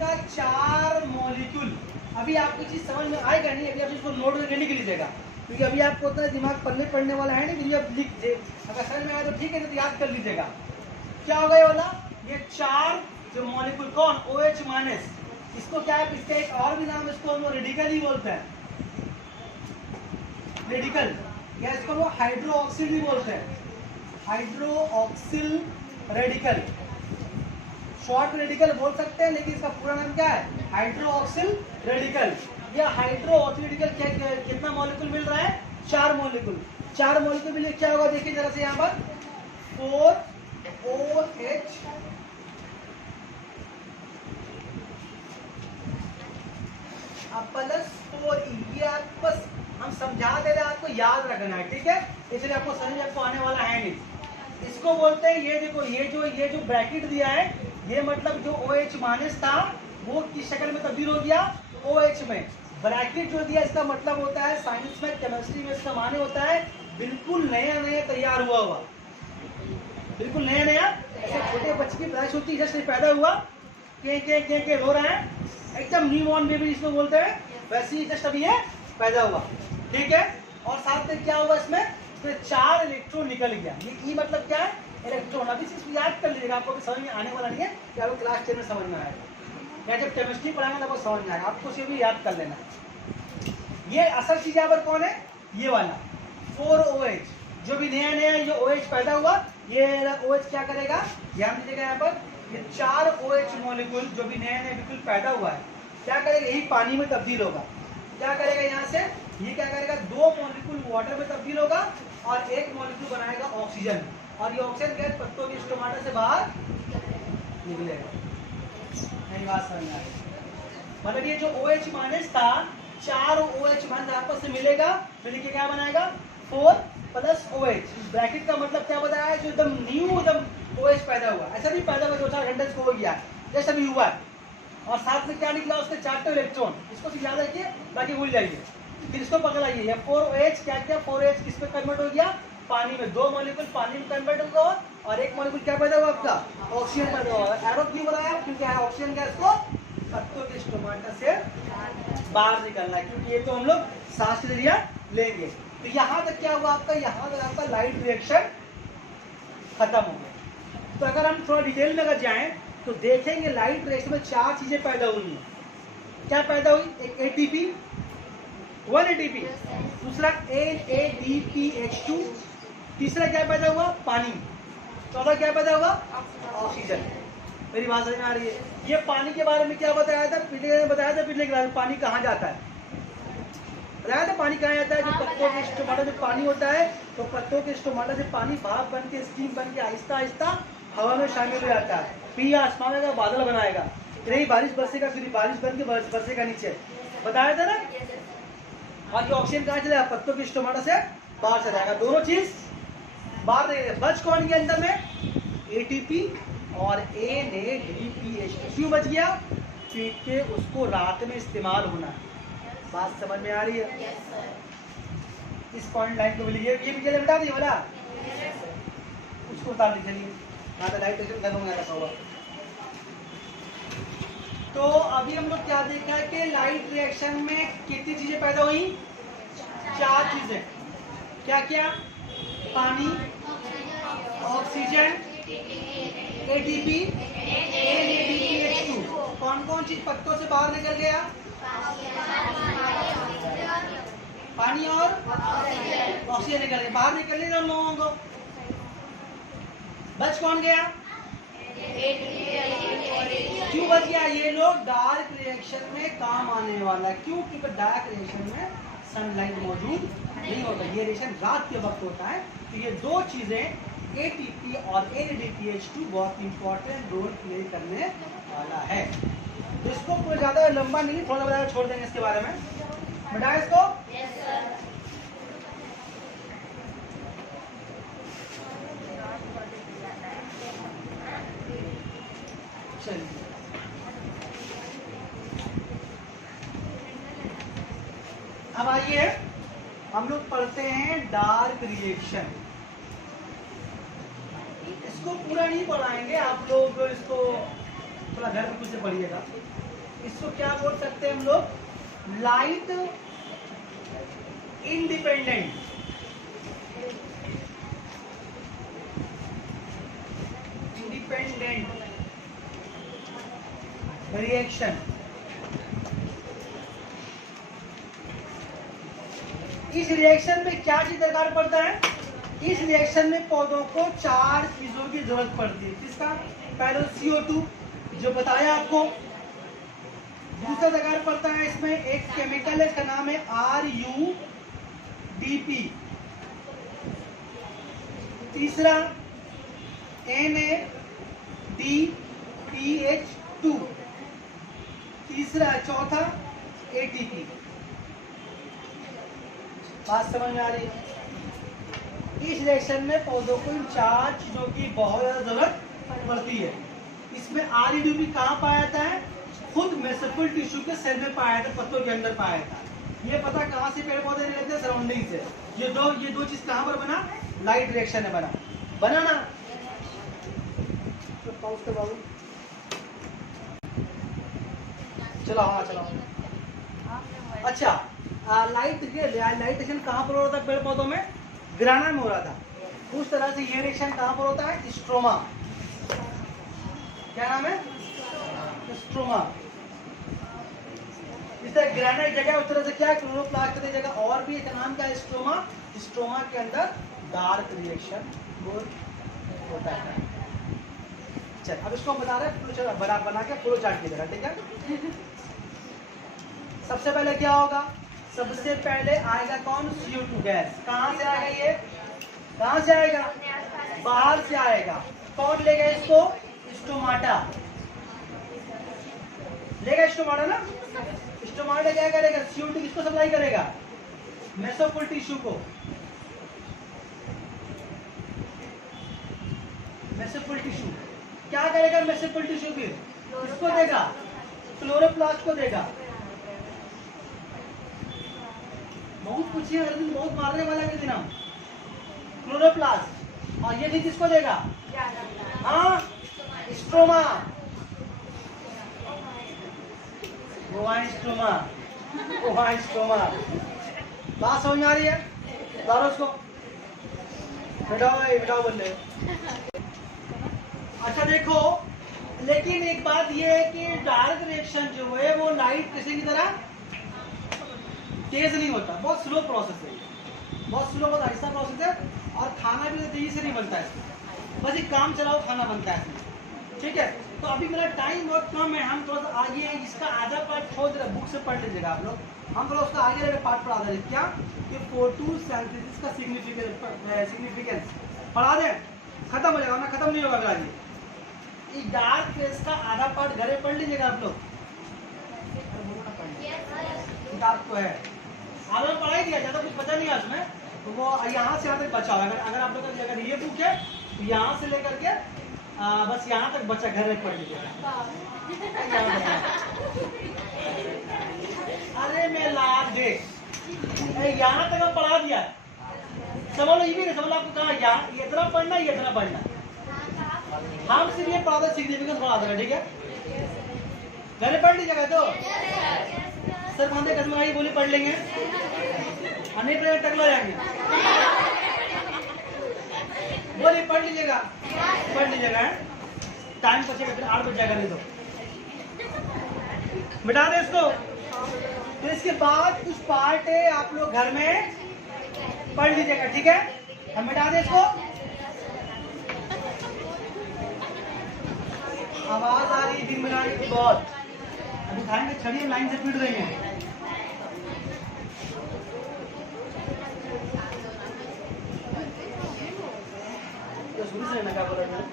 का 4 मॉलिक्यूल। अभी आपको चीज समझ में आएगा नहीं, अभी आप इसको नोट करके लिख लीजिएगा, क्योंकि अभी आपको उतना दिमाग पढ़ने वाला है नहीं, आप लिख दे, अगर समझ में आया तो ठीक है, तो याद कर लीजिएगा। क्या होगा ये वाला, ये 4 जो मॉलिक्यूल, कौन, OH-, इसको क्या है, इसका एक और भी नाम, इसको हम रेडिकल ही बोलते हैं, रेडिकल, या इसको वो हाइड्रोक्सिल भी बोलते हैं, हाइड्रोक्सिल रेडिकल, शॉर्ट रेडिकल बोल सकते हैं, लेकिन इसका पूरा नाम क्या है, हाइड्रोक्सिल रेडिकल। या हाइड्रोक्सिल रेडिकल क्या, कितना मॉलिक्यूल मिल रहा है, 4 मॉलिक्यूल, 4 मॉलिक्यूल मिले, क्या होगा देखिए जरा से यहाँ पर, 4OH प्लस 4E, ये आपको हम समझा दे रहे हैं, आपको याद रखना है, ठीक है, इसलिए आपको समझ आपको आने वाला है नहीं। इसको बोलते हैं, ये देखो ये जो ब्रैकेट दिया है, ये मतलब जो OH- था वो किस शक्ल में तब्दील हो गया, OH में। ब्रैकेट जो दिया इसका मतलब होता है, साइंस में केमिस्ट्री में इसका माने होता है बिल्कुल नया तैयार हुआ, बिल्कुल नया, ऐसे छोटे बच्चे की पैदाइश होती है, जैसे पैदा हुआ के रो रहा है, एकदम न्यू बॉर्न बेबी जिसको बोलते हैं, वैसे ही जस्ट अभी ये पैदा हुआ, ठीक है। और साथ में क्या हुआ, इसमें 4 इलेक्ट्रॉन निकल गया, ये मतलब क्या है, इलेक्ट्रॉन। अभी इसको याद कर लीजिएगा, आपको समझ में आने वाला नहीं है, कि आपको क्लास 10 में समझ में आएगा, या जब केमिस्ट्री पढ़ाएंगे तब समझ में आएगा, आपको सिर्फ याद कर लेना। ये असल चीज यहाँ पर कौन है, ये वाला 4OH, जो भी नया जो OH पैदा हुआ, ये OH क्या करेगा, ध्यान दीजिएगा यहाँ पर, ये 4 OH मॉलिक्यूल जो भी नया बिल्कुल पैदा हुआ है, क्या करेगा, यही पानी में तब्दील होगा। क्या करेगा यहाँ से, ये क्या करेगा, 2 मॉलिक्यूल वाटर में तब्दील होगा और 1 मॉलिक्यूल बनाएगा ऑक्सीजन, और ये ऑक्सीजन गैस पत्तों के स्टोमाटा से बाहर निकलेगा। नहीं बात समझ में आ रही? मतलब ये जो OH माइनस था, 4 OH माइनस आपस में मिलेगा, मिलके क्या बनाएगा 4 प्लस OH। ब्रैकेट का मतलब क्या बताया, जो एकदम न्यू एकदम OH पैदा हुआ, ऐसा नहीं पैदा हुआ 2-4 घंटे से हो गया, जैसे अभी हुआ है। और साथ में क्या निकला, उसके 4 इलेक्ट्रॉन, इसको याद रखिए, बाकी भूल जाइए। फिर इसको पकड़ाइए, ये 4OH क्या क्या, 4OH किस पे कन्वर्ट हो गया, पानी में। 2 मॉलिक्यूल पानी में कन्वर्ट होगा और 1 मॉलिक्यूल क्या पैदा हुआ आपका, ऑक्सीजन पैदा हुआ। एरो क्यों बनाया, क्योंकि ऑक्सीजन गैस को पत्तों के स्टोमाटा से बाहर निकलना है, क्योंकि ये तो हम लोग सांस के जरिए लेंगे। तो यहाँ तक क्या हुआ आपका, यहाँ तक आपका लाइट रिएक्शन खत्म हो गया। तो अगर हम थोड़ा डिटेल में अगर जाएं तो देखेंगे लाइट रिएक्शन में 4 चीजें पैदा हुई हैं। क्या पैदा हुई, एक ATP, 1 ATP, दूसरा NADPH2, तीसरा क्या पैदा हुआ, पानी, चौथा क्या पैदा हुआ, ऑक्सीजन। मेरी बात समझ में आ रही है? ये पानी के बारे में क्या बताया था, बताया था पिछले क्लास में, पानी कहाँ जाता है, बताया था पानी कहाँ जाता है, जो पत्तों के स्टोमाटा में पानी होता है, तो पत्तों के स्टोमाटा से पानी भाप बन के, स्टीम बन के आहिस्ता आहिस्ता हवा में शामिल हो जाता है, फिर आसमान में बादल बनाएगा, फिर ही बारिश बरसेगा, फिर बारिश बन के बरसेगा नीचे, बताया था ना। और ये ऑक्सीजन कहाँ चलेगा, पत्तों के स्टोमाटा से बाहर चला जाएगा, दोनों चीज बाहर रहेगा। बच कौन के अंदर में, ATP और NADPH2। क्यों बच गया, क्योंकि उसको रात में इस्तेमाल होना है। बात समझ में आ रही है? yes, इस पॉइंट लाइन को मिली, ये भी चले बता दिए बोला, उसको बता दीजिए, चलिए यहाँ पे लाइट खत्म हो रखा हुआ। तो अभी हम लोग क्या देखा है कि लाइट रिएक्शन में कितनी चीजें पैदा हुई, 4 चीजें। क्या क्या, पानी, ऑक्सीजन, ATP, NADPH2। कौन कौन चीज पत्तों से बाहर निकल गया, पानी और ऑक्सीजन निकल गया, बाहर निकल गया हम लोगों को। बच कौन गया, क्यों बच गया, ये लोग डार्क रिएक्शन में काम आने वाला है। क्यों, क्योंकि डार्क रिएक्शन में सनलाइट मौजूद नहीं होता, ये रिएक्शन रात के वक्त होता है। तो ये 2 चीजें ATP और NADPH2 बहुत इंपॉर्टेंट रोल प्ले करने वाला है। इसको कोई ज्यादा लंबा नहीं, थोड़ा बड़ा छोड़ देंगे इसके बारे में, बताया इसको। yes, चलिए अब आइए हम लोग पढ़ते हैं डार्क रिएक्शन। इसको पूरा नहीं पढ़ाएंगे, आप लोग इसको थोड़ा घर में खुद से पढ़िएगा। इसको क्या बोल सकते हैं हम लोग, लाइट इंडिपेंडेंट रिएक्शन। इस रिएक्शन में क्या चीज दरकार पड़ता है, इस रिएक्शन में पौधों को 4 चीजों की जरूरत पड़ती है। किसका, पहले CO2 जो बताया आपको, दूसरा दरकार पड़ता है इसमें एक केमिकल है, इसका नाम है RUDP, तीसरा NADPH2, तीसरा चौथा ATP। बात समझ में आ रही है? इस रिएक्शन में पौधों को इन 4 चीजों की बहुत ज्यादा जरूरत पड़ती है। इसमें RUDP कहाँ पाया जाता है, खुद मेसोफिल टिश्यू के सेल में पाया जाता है, पत्तों के अंदर पाया जाता है। ये पता कहाँ से पेड़ पौधे निकलते हैं, सराउंडिंग से। ये दो चीज कहाँ पर बना, लाइट रिएक्शन है बना ना। तो पाउस कर बाबू, चलो हाँ चलो। अच्छा, लाइट रिएक्शन कहाँ पर हो रहा था पेड़ पौधों में, ग्राना में हो रहा था। उस तरह से ये रिएक्शन कहाँ पर होता है, स्ट्रोमा। क्या नाम है, स्ट्रोमा। इस तरह ग्राना एक जगह, उस तरह से क्या क्लोरोप्लास्ट की जगह और भी एक नाम क्या है, स्ट्रोमा। स्ट्रोमा के अंदर डार्क रिएक्शन होता है। चल अब इसको बता रहे हैं, बना के फ्लो चार्ट की तरह, ठीक है। सबसे पहले क्या होगा, सबसे पहले आएगा कौन, CO2 गैस। कहां से आएगा ये, कहां से आएगा, बाहर से आएगा। कौन लेगा इसको, स्टोमाटा लेगा, स्टोमाटा ना। स्टोमाटा क्या करेगा, CO2 किसको सप्लाई करेगा, मेसोफिल टिश्यू को। मेसोफिल टिश्यू क्या करेगा, मेसोफिल टिश्यू फिर किसको देगा, क्लोरोप्लास्ट को देगा। बहुत पूछिए, हर दिन बहुत मारने वाला के दिन हम, क्लोरोप्लास्ट। और ये भी किसको देगा, हाँ स्ट्रोमा, स्ट्रोमा, स्ट्रोमा। बात समझ में आ रही है, बताओ उसको, बेटाओ बोल रहे। अच्छा देखो, लेकिन एक बात ये है कि डार्क रिएक्शन जो है वो लाइट किसी की तरह तेज नहीं होता, बहुत स्लो प्रोसेस है, बहुत स्लो, बहुत आहिस्ता प्रोसेस है। और खाना भी तेजी से नहीं बनता है, बस एक काम चलाओ खाना बनता है, ठीक है। तो अभी मेरा टाइम बहुत कम है, हम थोड़ा सा आगे इसका आधा पार्ट छोड़ दे, बुक से पढ़ लीजिएगा आप लोग, हम थोड़ा उसका आगे वाले पार्ट पढ़ा दें। क्या, कि फोटोसिंथेसिस का सिग्निफिकेंस पढ़ा दें, खत्म हो जाएगा ना, खत्म नहीं होगा अगला। ये डार्क फेस का आधा पार्ट घरे पढ़ लीजिएगा आप लोग, डार्क तो है आधा पढ़ाई दिया, ज्यादा कुछ बचा नहीं है उसमें, तो वो यहाँ से यहाँ तक बचा हुआ। अगर आप लोग का अगर ये बुक है तो यहाँ से लेकर के बस यहाँ तक बचा, घर में पढ़ लीजिएगा। अरे मैं लाभ दे, यहाँ तक हम पढ़ा दिया, समझ लो। ये भी नहीं समझ लो, आपको कहा यहाँ इतना पढ़ना, ये इतना पढ़ना, हम सिर्फ ये पढ़ा दो, सिग्निफिकेंस पढ़ा देगा, ठीक है। घर में पढ़ लीजिएगा तो सर मानते कसम बोली पढ़ लेंगे, नहीं पढ़ेंगे टकला जाएंगे, बोली पढ़ लीजिएगा, पढ़ लीजिएगा। टाइम बचेगा फिर 8 बज जाएगा, नहीं तो मिटा दे इसको। तो इसके बाद कुछ पार्ट है आप लोग घर में पढ़ लीजिएगा, ठीक है। हम मिटा दे इसको, आवाज आ रही दिन मिलाने की बहुत, अभी खाएंगे छड़ी लाइन से पीट रही है। तो शुरू से ना क्या बोल रहे हैं,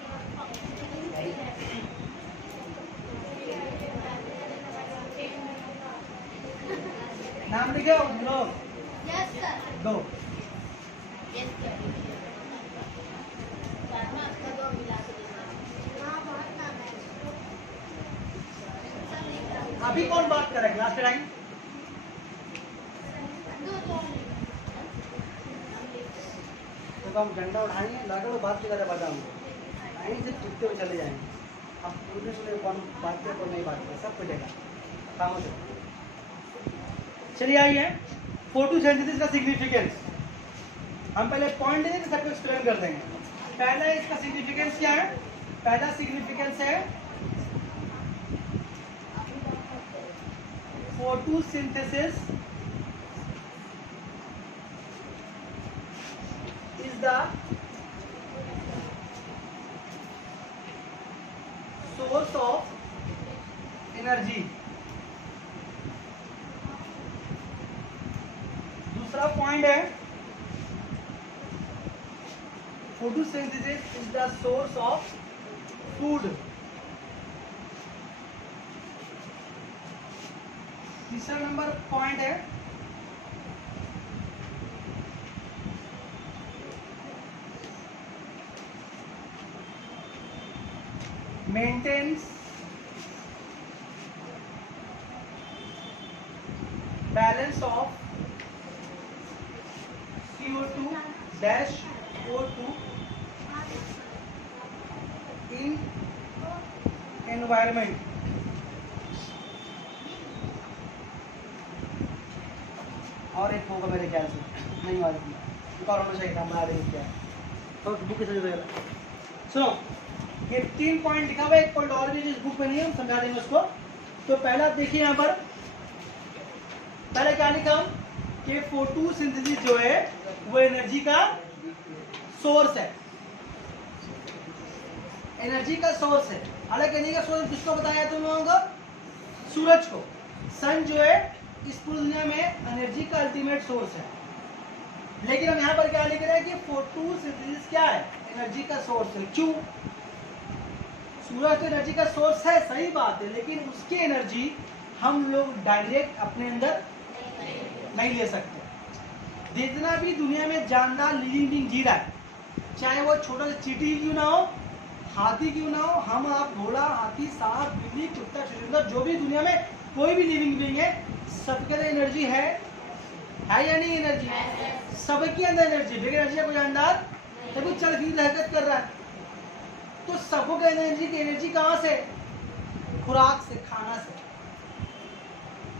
नाम लिखे लोग, दो अभी कौन बात कर रहा है क्लास के टाइम, तो हम घंटा उठाएंगे, लाकर बात की तरह बताऊंगे, टाइम से टिकते हुए चले जाएंगे। अब पूरे सुने कौन बात किया कौन नहीं बात किया, सब पिटेगा कामों से। चलिए आइए, फोटोसिंथेसिस का सिग्निफिकेंस हम पहले पॉइंट लेंगे तो सबको एक्सप्लेन कर देंगे। पहला इसका सिग्निफिकेंस क्या है, पहला सिग्निफिकेंस है photosynthesis is the source of energy. दूसरा पॉइंट है photosynthesis is the source of food. तीसरा नंबर पॉइंट है maintains balance of CO2-O2 in environment। और एक होगा मेरे ख्याल से, नहीं मालूम, और होना चाहिए था, मैं आ रही क्या तो बुक से सुनो, ये 3 पॉइंट लिखा हुआ है, एक पॉइंट और भी जिस बुक में नहीं है, हम समझा देंगे उसको। तो पहला देखिए यहाँ पर, पहले क्या लिखा कि फोटोसिंथेसिस जो है वो एनर्जी का सोर्स है, एनर्जी का सोर्स है। हालांकि एनर्जी का सोर्स किसको बताया तुम लोगों को, सूरज को। सन जो है इस पूरी दुनिया में एनर्जी का अल्टीमेट सोर्स है, लेकिन हम यहाँ पर क्या लिख रहे हैं कि फोटोसिंथेसिस क्या है, एनर्जी का सोर्स है। क्यों? सूरज तो एनर्जी का सोर्स है, सही बात है, लेकिन उसकी एनर्जी हम लोग डायरेक्ट अपने अंदर नहीं ले सकते। जितना भी दुनिया में जानदार लिविंग बीइंग जी रहा है, चाहे वो छोटा सा चींटी क्यों ना हो, हाथी क्यों ना हो, हम आप, घोड़ा, हाथी, सांप, बिल्ली, कुत्ता, चुनिंदा, जो भी दुनिया में कोई भी लिविंग बीइंग है, सबके अंदर एनर्जी है या नहीं? एनर्जी सबके अंदर एनर्जी, लेकिन एनर्जी को जानदार तभी चल फिर हरकत कर रहा है। तो सबको एनर्जी कहाँ से? खुराक से, खाना से।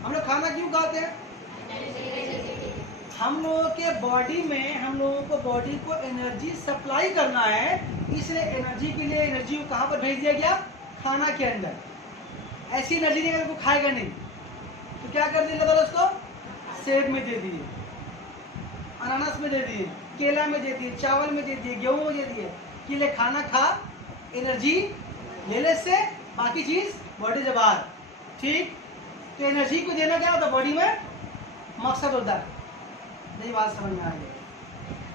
हम लोग खाना क्यों खाते हैं? हम लोगों के बॉडी में, हम लोगों को बॉडी को एनर्जी सप्लाई करना है, इसलिए एनर्जी के लिए एनर्जी को कहाँ पर भेज दिया गया? खाना के अंदर। ऐसी एनर्जी नहीं, अगर वो खाएगा नहीं तो क्या कर दिया उसको? सेब में दे दिए, अनानास में दे दिए, केला में दे दिए, चावल में दे दिए, गेहूं में दे दिए, कि ले खाना खा, एनर्जी ले ले, से बाकी चीज बॉडी से बाहर। ठीक, तो एनर्जी को देना क्या होता? बॉडी में मकसद होता है। नहीं बात समझ में आ गई?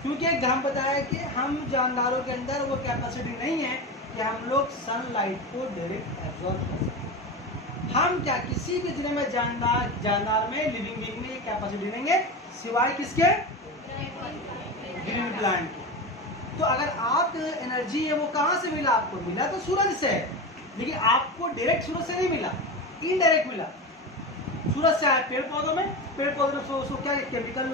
क्योंकि एक हम बताया कि हम जानदारों के अंदर वो कैपेसिटी नहीं है कि हम लोग सनलाइट को डायरेक्ट एब्जॉर्ब कर सकें। हम क्या किसी भी दुनिया में जानदार में, लिविंग बीइंग में ये कैपेसिटी नहीं है, सिवाय किसके? ग्रीन प्लांट के। तो अगर आप एनर्जी है वो कहाँ से मिला? आपको मिला तो सूरज से, लेकिन आपको डायरेक्ट सूरज से नहीं मिला, इनडायरेक्ट मिला। सूरज से आया पेड़ पौधों में, पेड़ पौधों ने उसको क्या केमिकल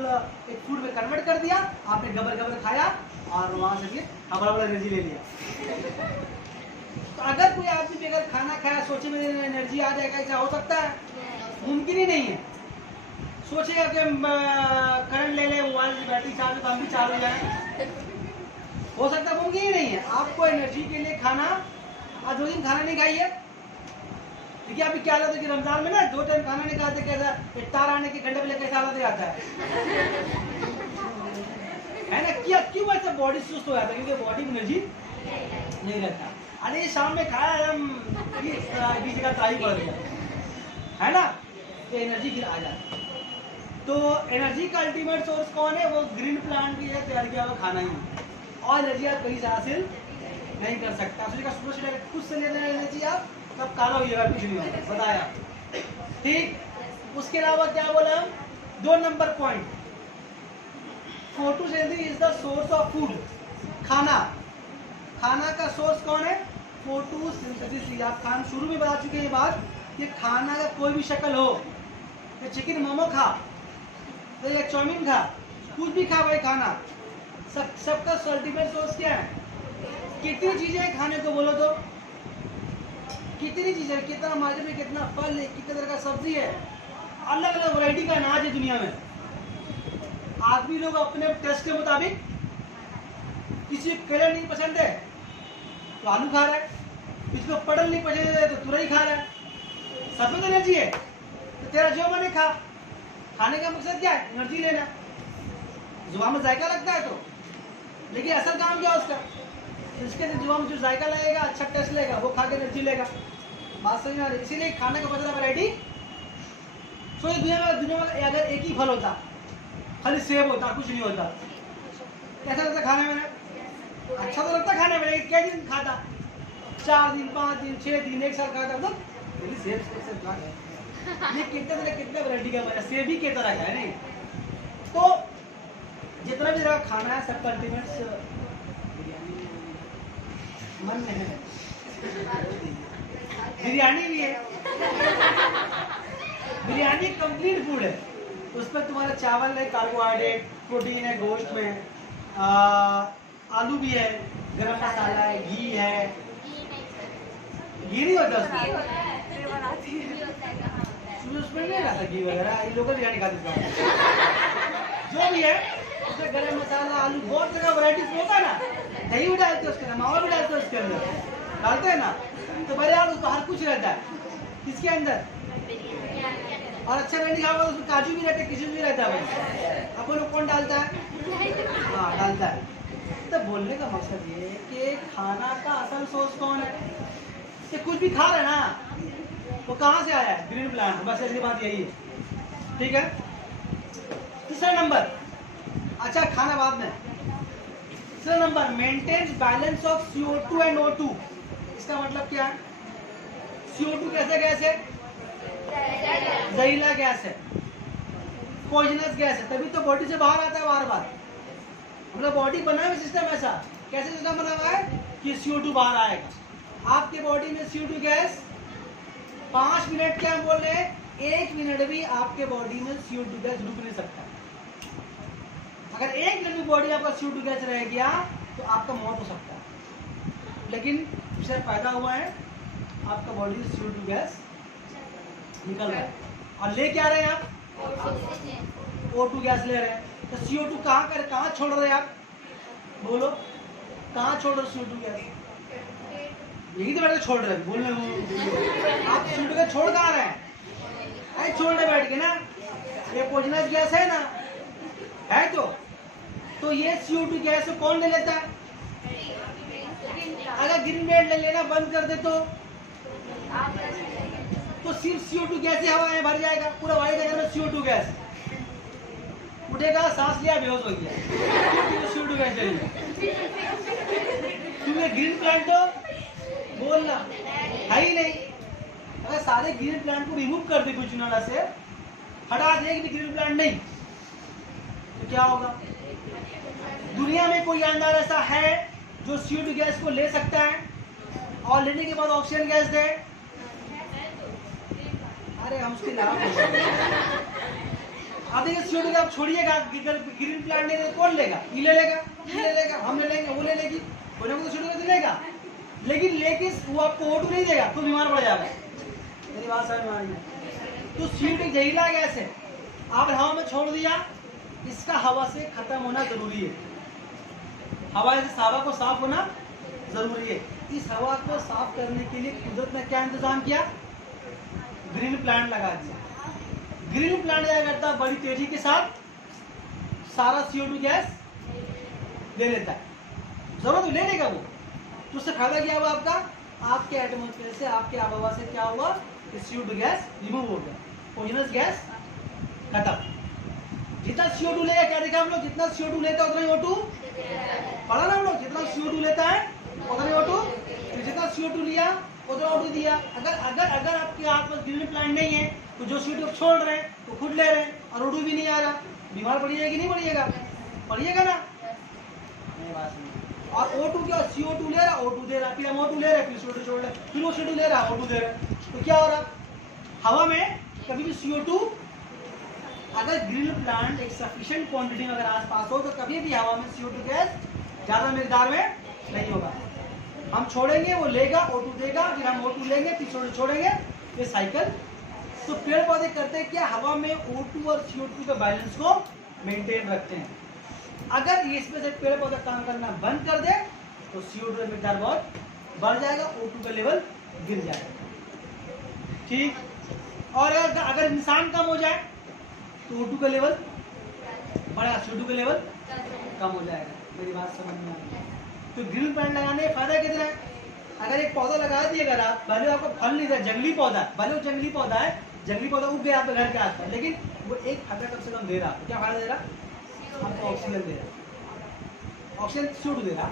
एक फूड में कन्वर्ट कर दिया, आपने गबर खाया और वहां से बड़ा एनर्जी ले लिया। तो अगर कोई आदमी भी अगर खाना खाया सोचे में एनर्जी आ जाएगा, क्या हो सकता है? मुमकिन ही नहीं है। सोचेगा कि करंट ले ले, मोबाइल की बैटरी चार्ज तो हम भी चार्ज हो जाए, हो सकता है? मुमकिन ही नहीं है। आपको एनर्जी के लिए खाना, आज 2 दिन खाना नहीं खाइए। देखिए अभी क्या हालत है कि रमजान में ना 2 टाइम खाना नहीं खाते, कैसा इफ्तार आने के घंटे पहले कैसा हालत आता है ना? क्यों ऐसा बॉडी सुस्त हो जाता है? क्योंकि बॉडी में एनर्जी नहीं रहता। अरे शाम में खाया हम 20 जगह ताई पड़ गया, है ना? तो एनर्जी फिर आ जाती है। तो एनर्जी का अल्टीमेट सोर्स कौन है? वो ग्रीन प्लांट की है, तैयार किया हुआ खाना ही, और एनर्जी आप कहीं से हासिल नहीं कर सकता। सूरज से खुद से लेना एनर्जी आप तब काला होइएगा, कुछ नहीं होगा, बताया। ठीक, उसके अलावा क्या बोला हम? 2 number point, photosynthesis is the source of food. खाना का सोर्स कौन है? फोटोसिंथेसिस। आप खान शुरू में बता चुके हैं ये बात कि खाना का कोई भी शक्ल हो, या चिकन मोमो खा, या चाउमीन खा, कुछ भी खा भाई, खाना सबका अल्टीमेट सोर्स क्या है? कितनी चीजें हैं खाने को बोलो तो? कितनी चीजें, कितना मार्केट में कितना फल है, कितने तरह का सब्जी है, अलग अलग वैरायटी का अनाज है दुनिया में। आदमी लोग अपने टेस्ट के मुताबिक, किसी को केला नहीं पसंद है तो आलू खा रहा है, किसी को पटल नहीं पसंद है तो तुरई खा रहा है। सब में तो एनर्जी है, तो तेरा जो मैंने खा। खाने का मकसद क्या है? एनर्जी लेना। जुबान में जायका लगता है तो, लेकिन असल काम क्या है उसका? इसके जुबान में जो जायका लगेगा, अच्छा टेस्ट लगेगा, वो खा के एनर्जी लेगा। बात समझ में आ रही है? इसीलिए खाने का बदला वैरायटी। सो दुनिया में अगर एक ही फल होता, खाली सेब होता, कुछ नहीं होता, कैसा लगता खाने में? अच्छा तो लगता खाने में, लेकिन क्या दिन खाता? 4 दिन, 5 दिन, 6 दिन, 1 साल खाता, मतलब सेब ये कितना वैरायटी का बना, सेब ही के तरह का है नहीं? तो जितना भी जगह खाना है सबका अल्टीमेट मन में है। बिरयानी भी है, बिरयानी कंप्लीट फूड है। उसमें तुम्हारा चावल है, कार्बोहाइड्रेट, प्रोटीन है गोश्त में, आलू भी है, गरम मसाला है, घी है। घी नहीं होता उसमें नहीं रहता घी वगैरह, ये लोग बिरयानी खाते जो भी है उसमें गरम मसाला, आलू, बहुत तरह वैरायटी होता है ना। दही भी डालते हैं उसके अंदर, मावा भी डालते हैं उसके अंदर, डालते हैं ना। तो बड़े यार उसको हर कुछ रहता है किसके अंदर, और अच्छा नहीं खाओगे उसमें काजू भी रहता है, किशमिश भी रहता है। अपन लोग कौन डालता है? हाँ डालता है। तो बोलने का मकसद ये है कि खाना का असल सोर्स कौन है? कि कुछ भी खा रहे ना, वो कहाँ से आया है? Green plant. बस ऐसी बात यही है। ठीक है। तीसरा नंबर, अच्छा खाना बाद में। तीसरा number, maintains balance of CO2 and O2। इसका मतलब क्या है? CO2 कैसे गैस है? जहरीला गैस है, पॉइजनस गैस है, तभी तो बॉडी से बाहर आता है बार बार। मतलब बॉडी बना है सिस्टम ऐसा, कैसे सिस्टम बना हुआ है कि CO2 बाहर आएगा। आपके बॉडी में CO2 गैस 5 मिनट, क्या बोल रहे हैं, 1 मिनट भी आपके बॉडी में CO2 गैस रुक नहीं सकता। अगर 1 मिनट भी बॉडी आपका CO2 गैस रह गया तो आपका मौत हो सकता है। लेकिन विषय पैदा हुआ है, आपका बॉडी से CO2 गैस निकल रहा है और ले क्या रहे हैं आप? O2 गैस ले रहे हैं। तो CO2 कहाँ छोड़ रहे हैं आप? बोलो, कहाँ छोड़ रहे हो CO2 गैस? यही तो बैठ के छोड़ रहे हैं, बोलने आप CO2 गैस छोड़ कहाँ रहे हैं? अरे छोड़ रहे बैठ के ना, ये पॉइजनस गैस है ना, है तो ये CO2 गैस को कौन ले लेता है? अगर ग्रीन प्लांट ले लेना बंद कर दे तो सिर्फ CO2 गैस ही हवा में भर जाएगा, पूरा वाइड जगह में CO2 गैस उठेगा, सांस लिया बेहोश हो गया, तो CO2 गैस चाहिए। तुम्हें ग्रीन प्लांट तो बोलना है ही नहीं। अगर सारे ग्रीन प्लांट को रिमूव कर दे कुछ नाला से, हटा दे कि ग्रीन प्लांट नहीं, तो क्या होगा? दुनिया में कोई जानदार ऐसा है जो CO2 गैस को ले सकता है और लेने के बाद ऑक्सीजन गैस दे? अरे हम उसके लाभ अब देखिए, CO2 आप छोड़िएगा, ग्रीन प्लांट नहीं, कौन लेगा? ये ले लेगा, हम ले लेंगे, वो ले लेगी, कोई ना कोई CO2 गैस लेगा। लेकिन वो आपको O2 नहीं देगा तो बीमार पड़ जाएगा। मेरी बात समझ में आ रही है? तो CO2 जहरीला गैस है, आप हवा में छोड़ दिया, इसका हवा से खत्म होना जरूरी है। हवा को साफ होना जरूरी है। इस हवा को साफ करने के लिए कुदरत ने क्या इंतजाम किया? ग्रीन प्लांट लगा दिया। ग्रीन प्लांट क्या करता है? बड़ी तेजी के साथ सारा CO2 गैस ले लेता है, जरूरत तो ले लेगा वो, तो उससे फायदा क्या हुआ आपका? आपके एटमॉस्फेयर से, आपके आबहवा से क्या हुआ? CO2 गैस रिमूव हो गया, पॉइजनस गैस खत्म। जितना CO2 लेगा, क्या देखा हम लोग, जितना CO2 लेता है उतना ही O2 पढ़ा ना हम लोग, जितना CO2 लेता है उतना ही O2, तो जितना CO2 लिया उतना O2 दिया। अगर आपके आसपास ग्रीन प्लांट नहीं है तो जो CO2 छोड़ रहे हैं तो खुद ले रहे हैं और O2 भी नहीं आ रहा, बीमार पड़िएगा कि नहीं पड़िएगा? पड़िएगा ना। नहीं बात नहीं। और O2 क्या, CO2 ले रहा, O2 दे रहा, फिर हम O2 ले रहे, फिर CO2 छोड़ रहे, फिर वो CO2 ले रहा, O2 दे रहे, तो क्या हो रहा? हवा में कभी भी CO2, अगर ग्रीन प्लांट एक सफिशिएंट क्वांटिटी में अगर आसपास हो तो कभी भी हवा में CO2 गैस ज्यादा मिकदार में नहीं होगा। हम छोड़ेंगे, वो लेगा, O2 देगा, फिर हम O2 लेंगे, फिर CO2 छोड़ेंगे, ये साइकिल। तो पेड़ पौधे करते हैं क्या? हवा में O2 और CO2 के बैलेंस को मेंटेन रखते हैं। अगर इसमें से पेड़ पौधे काम करना बंद कर दे तो CO2 का मिकदार बहुत बढ़ जाएगा, O2 का लेवल गिर जाएगा। ठीक। और अगर इंसान कम हो जाए तो O2 का लेवल बढ़ेगा, CO2 का लेवल कम हो जाएगा। मेरी बात समझ में आ रही है? तो ग्रीन प्लांट लगाने का फायदा कितना है? अगर एक पौधा लगा दिएगा आप, भले आपको फल नहीं दे, जंगली पौधा, भले वो जंगली पौधा है, जंगली पौधा उग गया आपके घर के आसपास, लेकिन वो एक फायदा कम से कम दे रहा है। क्या फायदा दे रहा? आपको ऑक्सीजन दे रहा, ऑक्सीजन CO2 दे रहा,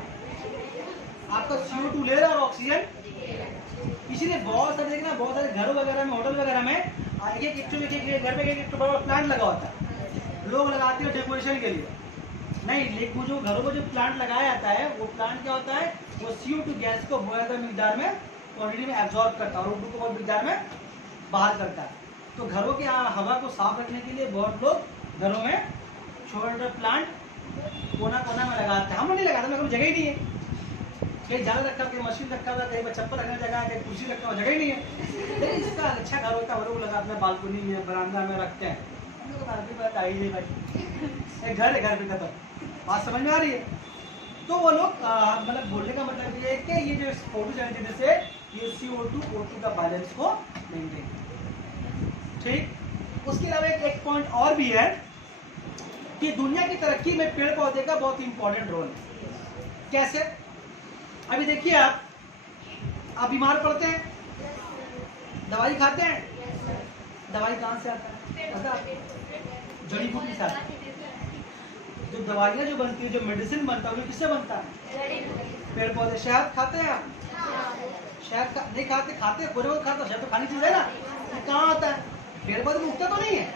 आपका CO2 ले रहा और ऑक्सीजन। इसीलिए बहुत सारे देखना, बहुत सारे घरों वगैरह में, होटल वगैरह में एक घर में एक बड़ा प्लांट लगा होता है, लोग लगाते हैं डेकोरेशन के लिए। नहीं, लेकिन जो घरों में जो प्लांट लगाया जाता है, वो प्लांट क्या होता है? वो CO2 गैस को बहुत ज़्यादा मिकदार में, क्वांटिटी में एब्जॉर्ब करता है और O2 को बहुत मिकदार में बाहर करता है। तो घरों की हवा को साफ रखने के लिए बहुत लोग घरों में छोटे प्लांट कोना कोना में लगाते हैं। हम लोग नहीं लगाते, मेरे को जगह ही नहीं है। कहीं झाड़ रखा, कहीं मशीन रखा हुआ, कहीं चप्पल रखने जगह है, कहीं कुर्सी रखा हुआ, जगह ही नहीं है। लेकिन इसका अच्छा घर होता है, वो लोग लगाते हैं, बालकनी में, बरामदा में रखते हैं। हम लोग बात आई नहीं भाई, एक घर है, घर पे खत्म। बात समझ में आ रही है? तो वो लोग मतलब बोलने का मतलब ये है कि ये जो फोटोसिंथेसिस से ये CO2 O2 का बैलेंस को मेंटेन। ठीक। उसके अलावा एक पॉइंट और भी है कि दुनिया की तरक्की में पेड़ पौधे का बहुत इंपॉर्टेंट रोल है। कैसे? अभी देखिए, आप बीमार पड़ते हैं, दवाई खाते हैं, दवाई कहाँ से आता है पता है? जड़ी बूटी से आता है। जो दवाइयाँ जो बनती है, जो मेडिसिन बनता है, वो किससे बनता है? पेड़ पौधे। शहद खाते हैं आप? शहद नहीं खाते? खाते पूरे वक्त खाते, शहद तो खानी चीज है ना। ये कहाँ आता है? पेड़ पौधे में उगता तो नहीं है,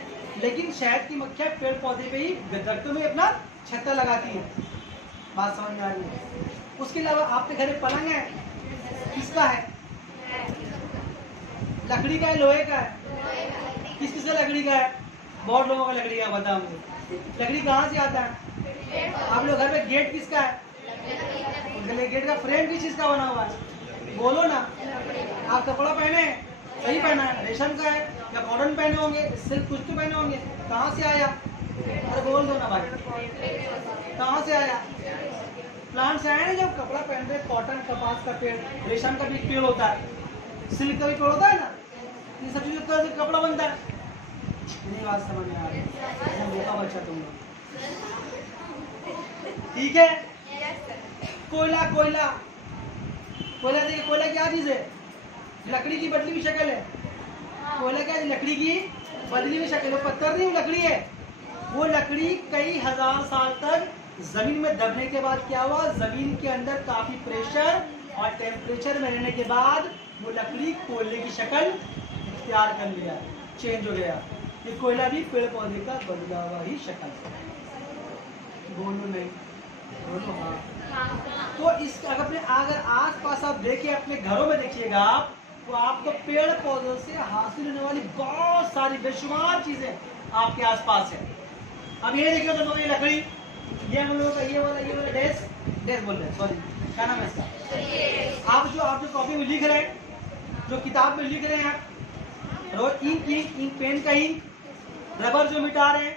लेकिन शहद की मक्खियाँ पेड़ पौधे पे ही दरख्तों में अपना छत्ता लगाती है। बात समझ में आ रही है? उसके अलावा आपके घर में पलंग है, किसका है? लकड़ी का है, लोहे का है? किस किस लकड़ी का है? बहुत लोगों का लकड़ी का, बता मुझे। लकड़ी कहाँ से आता है? आप लोग घर में गेट किसका है? गेट का फ्रेम किस चीज का बना हुआ है? बोलो ना। आप कपड़ा पहने, सही पहना है, रेशम का है या कॉटन पहने होंगे, सिल्क कुछ तो पहने होंगे। कहाँ से आया? अरे बोल दो ना भाई, कहाँ से आया? प्लांट से आया ना। जब कपड़ा पहनते हैं, कॉटन, कपास का पेड़, रेशम का भी पेड़ होता है, सिल्क का भी पेड़ होता है ना। ये सब चीजों का कपड़ा बनता है। नहीं बात समझ में आ रही? मौका बच्चा तुम लोग, ठीक है। कोयला, कोयला, कोयला देखिए, कोयला क्या चीज है? लकड़ी की बदली हुई शक्ल है। कोयला क्या है? लकड़ी की बदली हुई शक्ल है। पत्थर नहीं, लकड़ी है। वो लकड़ी कई हजार साल तक जमीन में दबने के बाद क्या हुआ? जमीन के अंदर काफी प्रेशर और टेम्परेचर में रहने के बाद वो लकड़ी कोयले की शक्ल इख्तियार कर लिया, चेंज हो गया। ये कोयला भी पेड़ पौधे का बदला हुआ ही शक्ल है। बोलो नहीं, बोलो हाँ। तो इस अगर आस पास आप देखिए, अपने घरों में देखिएगा आप, तो आपको पेड़ पौधों से हासिल होने वाली बहुत सारी बेशुमार चीजें आपके आसपास है। अब ये देखिए तो ये लकड़ी, ये हम लोगों का ये वाला डेस्क बोल रहे हैं, सॉरी क्या नाम है इसका? आप जो कॉपी में लिख रहे हैं, जो किताब में लिख रहे हैं आप, रोज इंक पेन का इंक, रबर जो मिटा रहे हैं,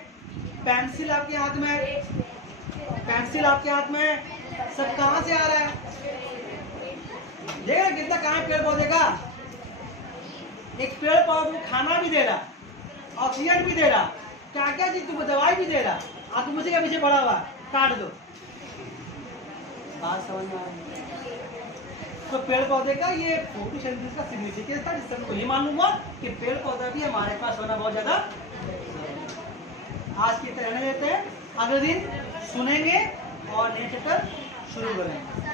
पेंसिल आपके हाथ में है, पेंसिल आपके हाथ में है, सब कहाँ से आ रहा है? देखा कितना कहाँ है पेड़ पौधे का? एक पेड़ पौधे को खाना भी दे रहा, ऑक्सीजन भी दे रहा, क्या क्या चीज तुमको दवाई भी दे रहा। आप मुझे क्या पीछे पड़ा हुआ, काट दो। बात समझ में आ रही है? तो पेड़ पौधे का ये फोटोसिंथेसिस का सिग्निफिकेंस था, जिससे हमको ये मालूम हुआ कि पेड़ पौधा भी हमारे पास होना बहुत ज्यादा। आज की तरह रहने देते हैं, अगले दिन सुनेंगे और नए चैप्टर शुरू करेंगे।